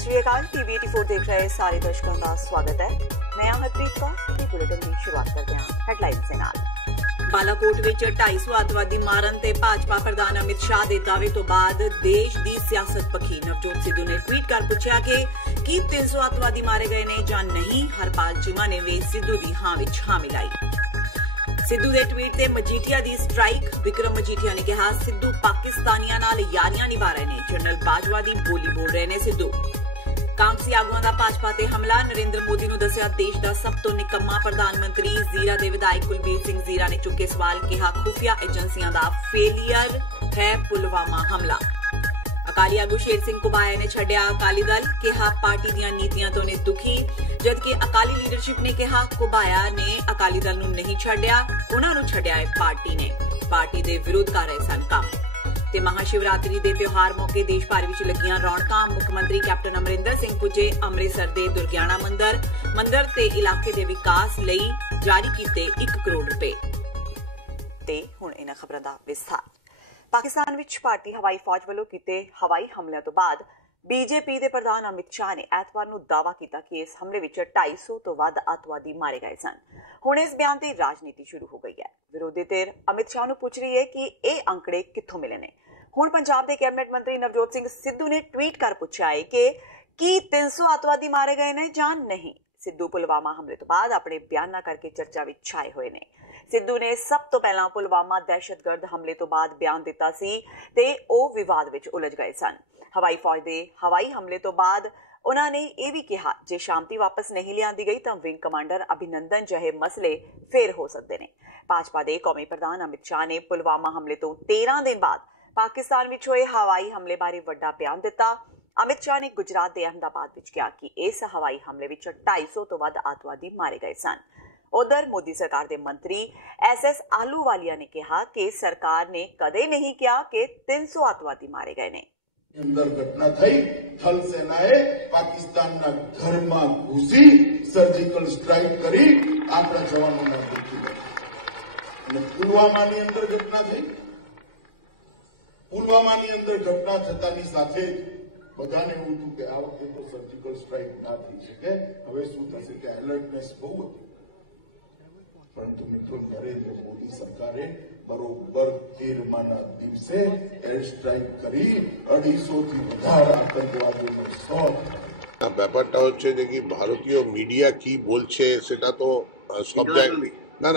सत श्री अकाल। टीवी 84 देख रहे सारे दर्शकों का स्वागत है। मैं हरप्रीत कौर बुलेटिन की शुरुआत करते हैं हेडलाइन से नाल। बालाकोट विच 250 अतवादी मारन ते भाजपा प्रधान अमित शाह दे दावे तो बाद देश दी सियासत पखी। नवजोत सिद्धू ने ट्वीट कर पूछा कि 300 अतवादी मारे गए ने जां नहीं। हरपाल चीमा ने भी सिद्धू दी हां विच हां मिलाई। सिद्धू दे ट्वीट ते मजीठिया दी स्ट्राइक। विक्रम मजीठिया ने कहा सिद्धू पाकिस्तानियां नाल यारियां निभा रहे ने। जनरल बाजवा दी बोली बोल रहे ने सिद्धू। कांग्रेसी आगुआं दा भाजपा ते हमला। नरेंद्र मोदी नूं दस्सिया देश दा सब तो निकम्मा प्रधानमंत्री। जीरा दे विधायक कुलबीर सिंह जीरा ने चुके सवाल। कहा खुफिया एजेंसियां दा फेलियर है पुलवामा हमला। अकाली आगू शेर सिंह कुबाया ने छड्डिया अकाली दल। कहा पार्टी दीआं नीतियां तो ने दुखी। जबकि अकाली लीडरशिप ने कहा कुबाया ने अकाली दल नूं नहीं छड्डिया, उन्हां नूं छड्डिया है पार्टी ने। पार्टी दे विरोध कर रहे सन काम। ते महाशिवरात्रि दे त्योहार मौके देश भर विच लगियां रौणकां। मुख्यमंत्री कैप्टन अमरिंदर सिंह पुजे अमृतसर दे दुर्गियाना मंदर ते इलाके दे विकास लई जारी कीते 1 करोड़ रुपए। ते हुण इन्हां खबरां दा विस्तार। पाकिस्तान विच भारतीय हवाई फौज वालों कीते हवाई हमले तो बाद बीजेपी दे प्रधान अमित शाह ने ऐतवार नूं दावा कीता कि इस हमले विच 250 तो वध अतवादी मारे गए सन। हुण इस बयान दी राजनीति शुरू हो गई है। विरोधी धिर अमित शाह नूं पुछ रही है कि ये आंकड़े कित्थों मिले ने। हुण पंजाब दे कैबिनेट मंत्री नवजोत सिंह सिद्धू ने ट्वीट कर पूछा है कि 300 अतवादी मारे गए ने जां नहीं। सिद्धू पुलवामा हमले तो बाद अपने बयान करके चर्चा विच छाए हुए ने। सिद्धू ने सब तो पहला पुलवामा दहशतगर्द हमले तो बाद बयान दिता सी ते ओ विवाद विच उलझ गए सन। हवाई फौज दे हवाई हमले तो बाद उन्होंने यह भी कहा जे शांति वापस नहीं लियांदी गई तो विंग कमांडर अभिनंदन जहे मसले फिर हो सकते हैं। भाजपा दे कौमी प्रधान अमित शाह ने पुलवामा हमले तो 13 दिन बाद पाकिस्तान विच होए हवाई हमले बारे वड्डा बयान दिता। अमित शाह ने गुजरात के अहमदाबाद विच कहा कि इस हवाई हमले विच 250 तो वध अतवादी मारे गए सन। उधर मोदी सरकार के मंत्री SS आहलूवालिया ने कहा कि सरकार ने कदे नहीं कहा कि 300 अतवादी मारे गए ने। अंदर घटना थई थल सेनाए पाकिस्तानना घरमां घुसी सर्जिकल स्ट्राइक करी आपણા જવાનોને મૃત્યુ કર્યા અને પુલવામાની અંદર ઘટના થઈ। પુલવામાની અંદર ઘટના થતાની સાથે બધાને એવું હતું કે આ વખતે તો સર્જિકલ સ્ટ્રાઇક ના થઈ શકે। હવે શું થશે કે એલર્ટનેસ બહુ હતી। परंतु मित्रों नरेंद्र मोदी सरकारे बरोबर 13माना दिवसे एयर स्ट्राइक करी 250 थी वधारे आतंकवादीओने सौ। ব্যাপারটা হচ্ছে যে কি ভারতীয় মিডিয়া কি বলছে সেটা তো সব জায়গায় না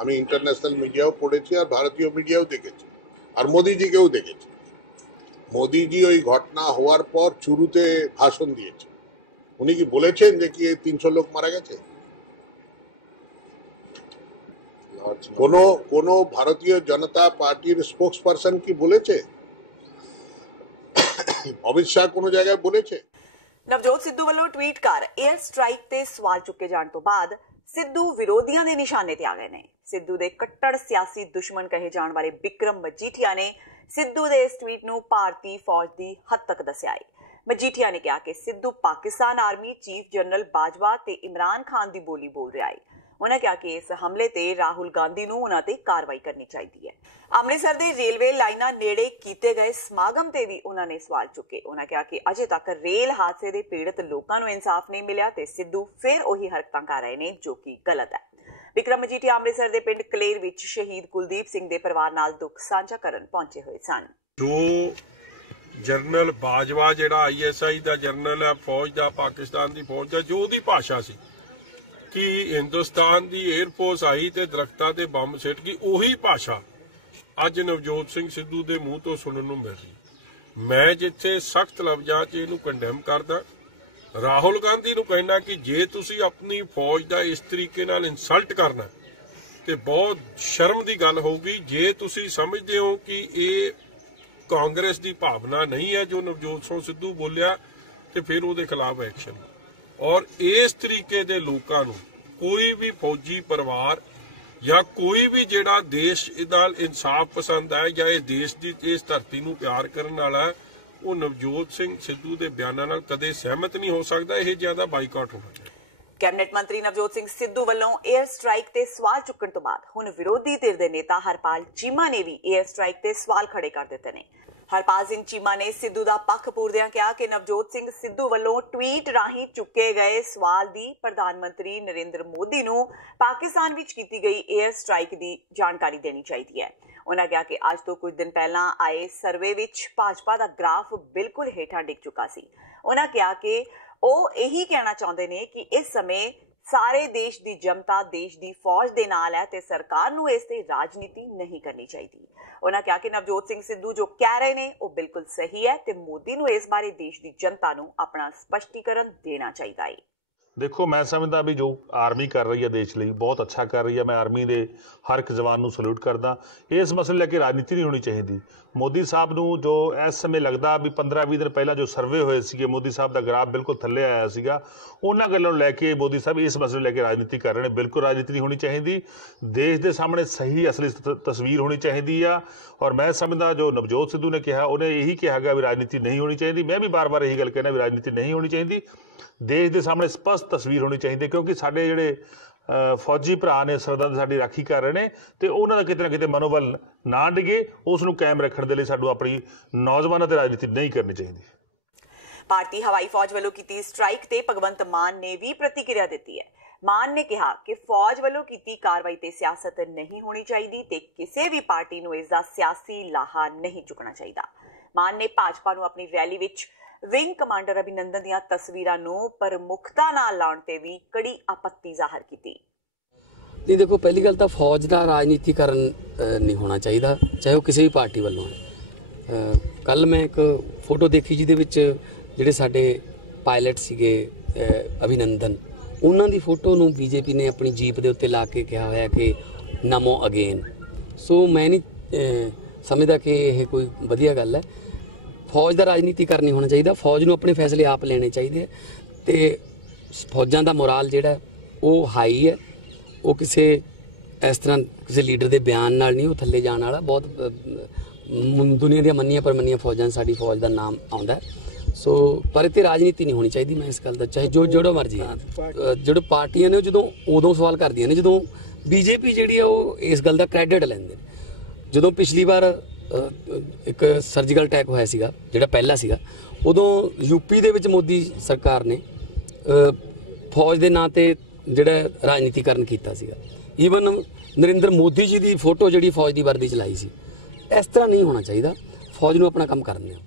আমি ইন্টারন্যাশনাল মিডিয়াও পড়েছি আর ভারতীয় মিডিয়াও দেখেছি আর মোদিজিকেও দেখেছি। মোদিজি ওই ঘটনা হওয়ার পর শুরুতে ভাষণ দিয়েছে। উনি কি বলেছেন যে কি 300 লোক মারা গেছে? কোনো ভারতীয় জনতা পার্টির স্পোক্স পারসন কি বলেছে? अमित शाह कोनो जगह बोले छे? नवजोत सिद्धू वालों ट्वीट कर एयर स्ट्राइक ते सवाल चुके जाने तो बाद सिद्धू विरोधियों के निशाने ते आ गए ने। सिद्धू दे कट्टर सियासी दुश्मन कहे जाने वाले विक्रम मजीठिया ने सिद्धू दे इस ट्वीट नूं भारतीय फौज दी हद तक दस्सिया है। मजीठिया ने कहा कि Sidhu Pakistan army chief general Bajwa ते इमरान खान दी बोली बोल रहा है। उन्होंने कहा कि इस हमले ते राहुल गांधी नूं उन्हां ते कार्रवाई करनी चाहिए है। अमृतसर दे रेलवे लाइनां नेड़े कीते गए समागम ते भी उन्होंने सवाल चुके। उन्होंने कहा कि अजे तक रेल हादसे दे पीड़ित लोकां नूं इंसाफ नहीं मिलिया ते सिद्धू फिर ओही हरकतां कर रहे ने जो कि गलत है। विक्रम मजीठिया अमृतसर दे पिंड कलेर विच शहीद कुलदीप सिंह दे परिवार नाल दुख साझा करन पहुंचे हुए सन। जो जनरल बाजवा जिहड़ा ISI दा जनरल है फौज दा पाकिस्तान दी फौज दा जो ओहदी भाषा सी कि हिंदुस्तान की एयरफोर्स आई ते दरख्तां ते बंब सिट गई, उही भाषा अज नवजोत सिंह सिद्धू के मूँह तो सुनने नूं मिल रही। मैं जिथे सख्त लफ्जां च इहनूं कंडेम करदा। राहुल गांधी नूं कहना कि जे तुसीं अपनी फौज का इस तरीके नाल इंसल्ट करना ते बहुत शर्म की गल होगी। जे तुसीं समझदे हो कि ये कांग्रेस की भावना नहीं है जो नवजोत सिंह सिद्धू बोलिया ते फिर उहदे खिलाफ एक्शन। और इस तरीके दे लोकां नूं कोई भी फौजी परिवार या कोई भी जिहड़ा देश नाल इंसाफ पसंद है या इस देश की इस धरती नूं प्यार करने वाला है वो नवजोत सिंह सिद्धू के बयानों नाल कदे सहमत नहीं हो सकता। यह ज्यादा बाईकाट होना चाहिए। कैबिनेट मंत्री नवजोत सिंह सिद्धू वालों एयर स्ट्राइक ते सवाल चुकण तो बाद हुण विरोधी धिर दे नेता हरपाल चीमा ने भी एयर स्ट्राइक ते सवाल खड़े कर दिते ने। ਹਰਪਾਲ ਸਿੰਘ ਚੀਮਾ ਨੇ ਸਿੱਧੂ ਦਾ ਪੱਖ ਪੂਰਦਿਆਂ ਕਿਹਾ ਕਿ ਨਵਜੋਤ ਸਿੰਘ ਸਿੱਧੂ ਵੱਲੋਂ ਟਵੀਟ ਰਾਹੀਂ ਚੁੱਕੇ ਗਏ ਸਵਾਲ ਦੀ ਪ੍ਰਧਾਨ ਮੰਤਰੀ ਨਰਿੰਦਰ ਮੋਦੀ ਨੂੰ ਪਾਕਿਸਤਾਨ ਵਿੱਚ ਕੀਤੀ ਗਈ 에ਅਰ ਸਟ੍ਰਾਈਕ ਦੀ ਜਾਣਕਾਰੀ ਦੇਣੀ ਚਾਹੀਦੀ ਹੈ। उन्होंने कहा कि आज तो कुछ दिन पहला आए सर्वे विच भाजपा का ग्राफ बिल्कुल हेठां डिग चुका सी। उन्होंने कहा कि ਉਹ ਇਹੀ ਕਹਿਣਾ ਚਾਹੁੰਦੇ ਨੇ ਕਿ ਇਸ ਸਮੇਂ ਸਾਰੇ ਦੇਸ਼ ਦੀ ਜਨਤਾ ਦੇਸ਼ ਦੀ ਫੌਜ ਦੇ ਨਾਲ ਹੈ ਤੇ ਸਰਕਾਰ ਨੂੰ ਇਸ ਤੇ ਰਾਜਨੀਤੀ ਨਹੀਂ ਕਰਨੀ ਚਾਹੀਦੀ। ਉਹਨਾਂ ਕਿਹਾ ਕਿ ਨਵਜੋਤ ਸਿੰਘ ਸਿੱਧੂ ਜੋ ਕਹਿ ਰਹੇ ਨੇ ਉਹ ਬਿਲਕੁਲ ਸਹੀ ਹੈ ਤੇ ਮੋਦੀ ਨੂੰ ਇਸ ਬਾਰੇ ਦੇਸ਼ ਦੀ ਜਨਤਾ ਨੂੰ ਆਪਣਾ ਸਪਸ਼ਟੀਕਰਨ ਦੇਣਾ ਚਾਹੀਦਾ ਹੈ। देखो मैं समझदा भी जो आर्मी कर रही है देश लिए बहुत अच्छा कर रही है। मैं आर्मी के हर एक जवान को सल्यूट करदा। इस मसले लैके राजनीति नहीं होनी चाहिए। मोदी साहब नूं जो इस समय लगता भी 15-20 दिन पहला जो सर्वे होए सीगे मोदी साहब का ग्राफ बिल्कुल थल्ले आया सीगा उन्हां गल्लां नूं लैके मोदी साहब इस मसले लैके राजनीति कर रहे हैं। बिल्कुल राजनीति नहीं होनी चाहिए। देश के सामने सही असली तस्वीर होनी चाहिए आ। और मैं समझदा जो नवजोत सिद्धू ने कहा उन्हें यही कहा गया भी राजनीति नहीं होनी चाहिए। मैं भी बार बार यही गल कहना भी राजनीति नहीं होनी चाहिए। देश के सामने स्पष्ट तस्वीर होनी चाहिए क्योंकि साडे जिहड़े फौजी भरा ने सरहदां दी साडी राखी कर रहे हैं तो उन्हां दा किते ना किते मनोबल ना डिगे उस नूं कायम रखण दे लई साडू अपनी नौजवानां ते राजनीति नहीं करनी चाहिए। भारतीय हवाई फौज वालों की स्ट्राइक ते भगवंत मान ने भी प्रतिक्रिया दी है। मान ने कहा कि फौज वालों की कार्रवाई ते सियासत नहीं होनी चाहिए ते किसी भी पार्टी नूं इसदा सियासी लाहा नहीं चुकना चाहिए। मान ने भाजपा नूं अपनी रैली विच विंग कमांडर अभिनंदन ਦੀਆਂ ਤਸਵੀਰਾਂ ਨੂੰ ਪ੍ਰਮੁੱਖਤਾ ਨਾਲ ਲਾਉਣ ਤੇ ਵੀ ਕੜੀ ਆਪੱਤੀ ਜ਼ਾਹਰ ਕੀਤੀ। नहीं देखो पहली गल तो फौज का राजनीतिकरण नहीं होना चाहिए चाहे वो किसी भी पार्टी वालों है। कल मैं एक फोटो देखी जिहदे विच जिहड़े साडे पायलट सीगे अभिनंदन उन्हां दी फोटो नूं बीजेपी ने अपनी जीप दे उत्ते ला के कहा होया कि नमो अगेन। सो मैं नहीं समझदा कि यह कोई वधिया गल है। फौज का राजनीतिकरण नहीं होना चाहिए। फौज नूं अपने फैसले आप लेने चाहिए तो फौजां दा मोराल जिहड़ा वो हाई है। वो किसी इस तरह किसी लीडर के बयान नाल नहीं वो थल्ले जाने वाला। बहुत दुनिया दी मन्नियां परमन्नियां फौजां साडी फौज का नाम आउंदा है। सो पर इत्थे राजनीति नहीं होनी चाहिए। मैं इस गल दा चाहे जो मर्जी जो पार्टियां ने जो उदों सवाल करदियां ने जो बीजेपी जिहड़ी है वो इस गल का क्रेडिट लैंदे ने। जो पिछली बार एक सर्जिकल अटैक होया सीगा जिहड़ा पहला सीगा उदों यूपी दे विच मोदी सरकार ने फौज के नां ते जिहड़ा राजनीतिकरण कीता सीगा। ईवन नरेंद्र मोदी जी की फोटो जिहड़ी फौज की वर्दी च लाई सी। इस तरह नहीं होना चाहिए। फौज नूं अपना काम करन दिओ।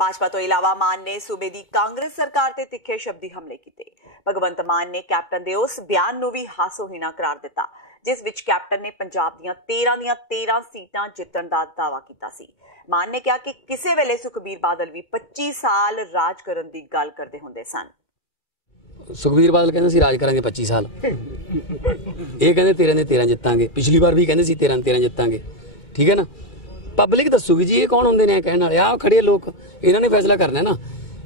भाजपा तो इलावा मान ने सूबे की कांग्रेस सरकार ते तिखे शब्दी हमले किए। भगवंत मान ने कैप्टन के उस बयान नूं भी हासोहीना करार दिता जिस विच कैप्टन ने पंजाब दीआं 13 सीटां जितण दा दावा कीता सी। मान ने कहा कि किसी वेले सुखबीर बादल भी 25 साल राज करन दी गल करदे हुंदे सन। सुखबीर बादल कहते सी राज करांगे 25 साल। ये कहते 13 जितांगे। पिछली बार भी कहते सी 13 जितांगे। ठीक है ना। पब्लिक दसूगी जी ये कौन होंदे ने कहण वाले। आ खड़े लोग इन्हां ने फैसला करना है ना।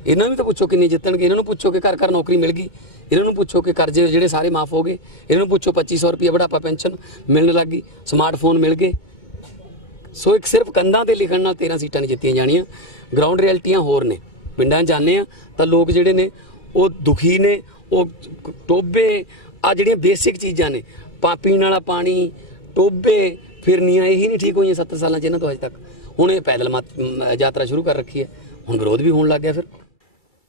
इन्हां नूं तो पुछो किन्ने जितणगे। इन्हां नूं पुछो कि घर नौकरी मिल गई। इन्हां नूं पुछो कि कर्जे जिहड़े सारे माफ हो गए। इन्हां नूं पुछो 2500 रुपया बुढ़ापा पेंशन मिलने लग गई। स्मार्टफोन मिल गए। सो एक सिर्फ कंधां ते लिखण नाल 13 सीटां नहीं जित्तियां जाणियां। ग्राउंड रियलिटियां होर ने। पिंडां जाने आ तां लोग जिहड़े ने वो दुखी ने। वो टोबे आ जिहड़ियां बेसिक चीज़ां ने पीण वाला पानी टोबे फिरनियां यही नहीं ठीक हुई 70 साल इन्हों तो अज तक। हुण ये पैदल यात्रा शुरू कर रखी है। हुण विरोध भी होने लग गया। फिर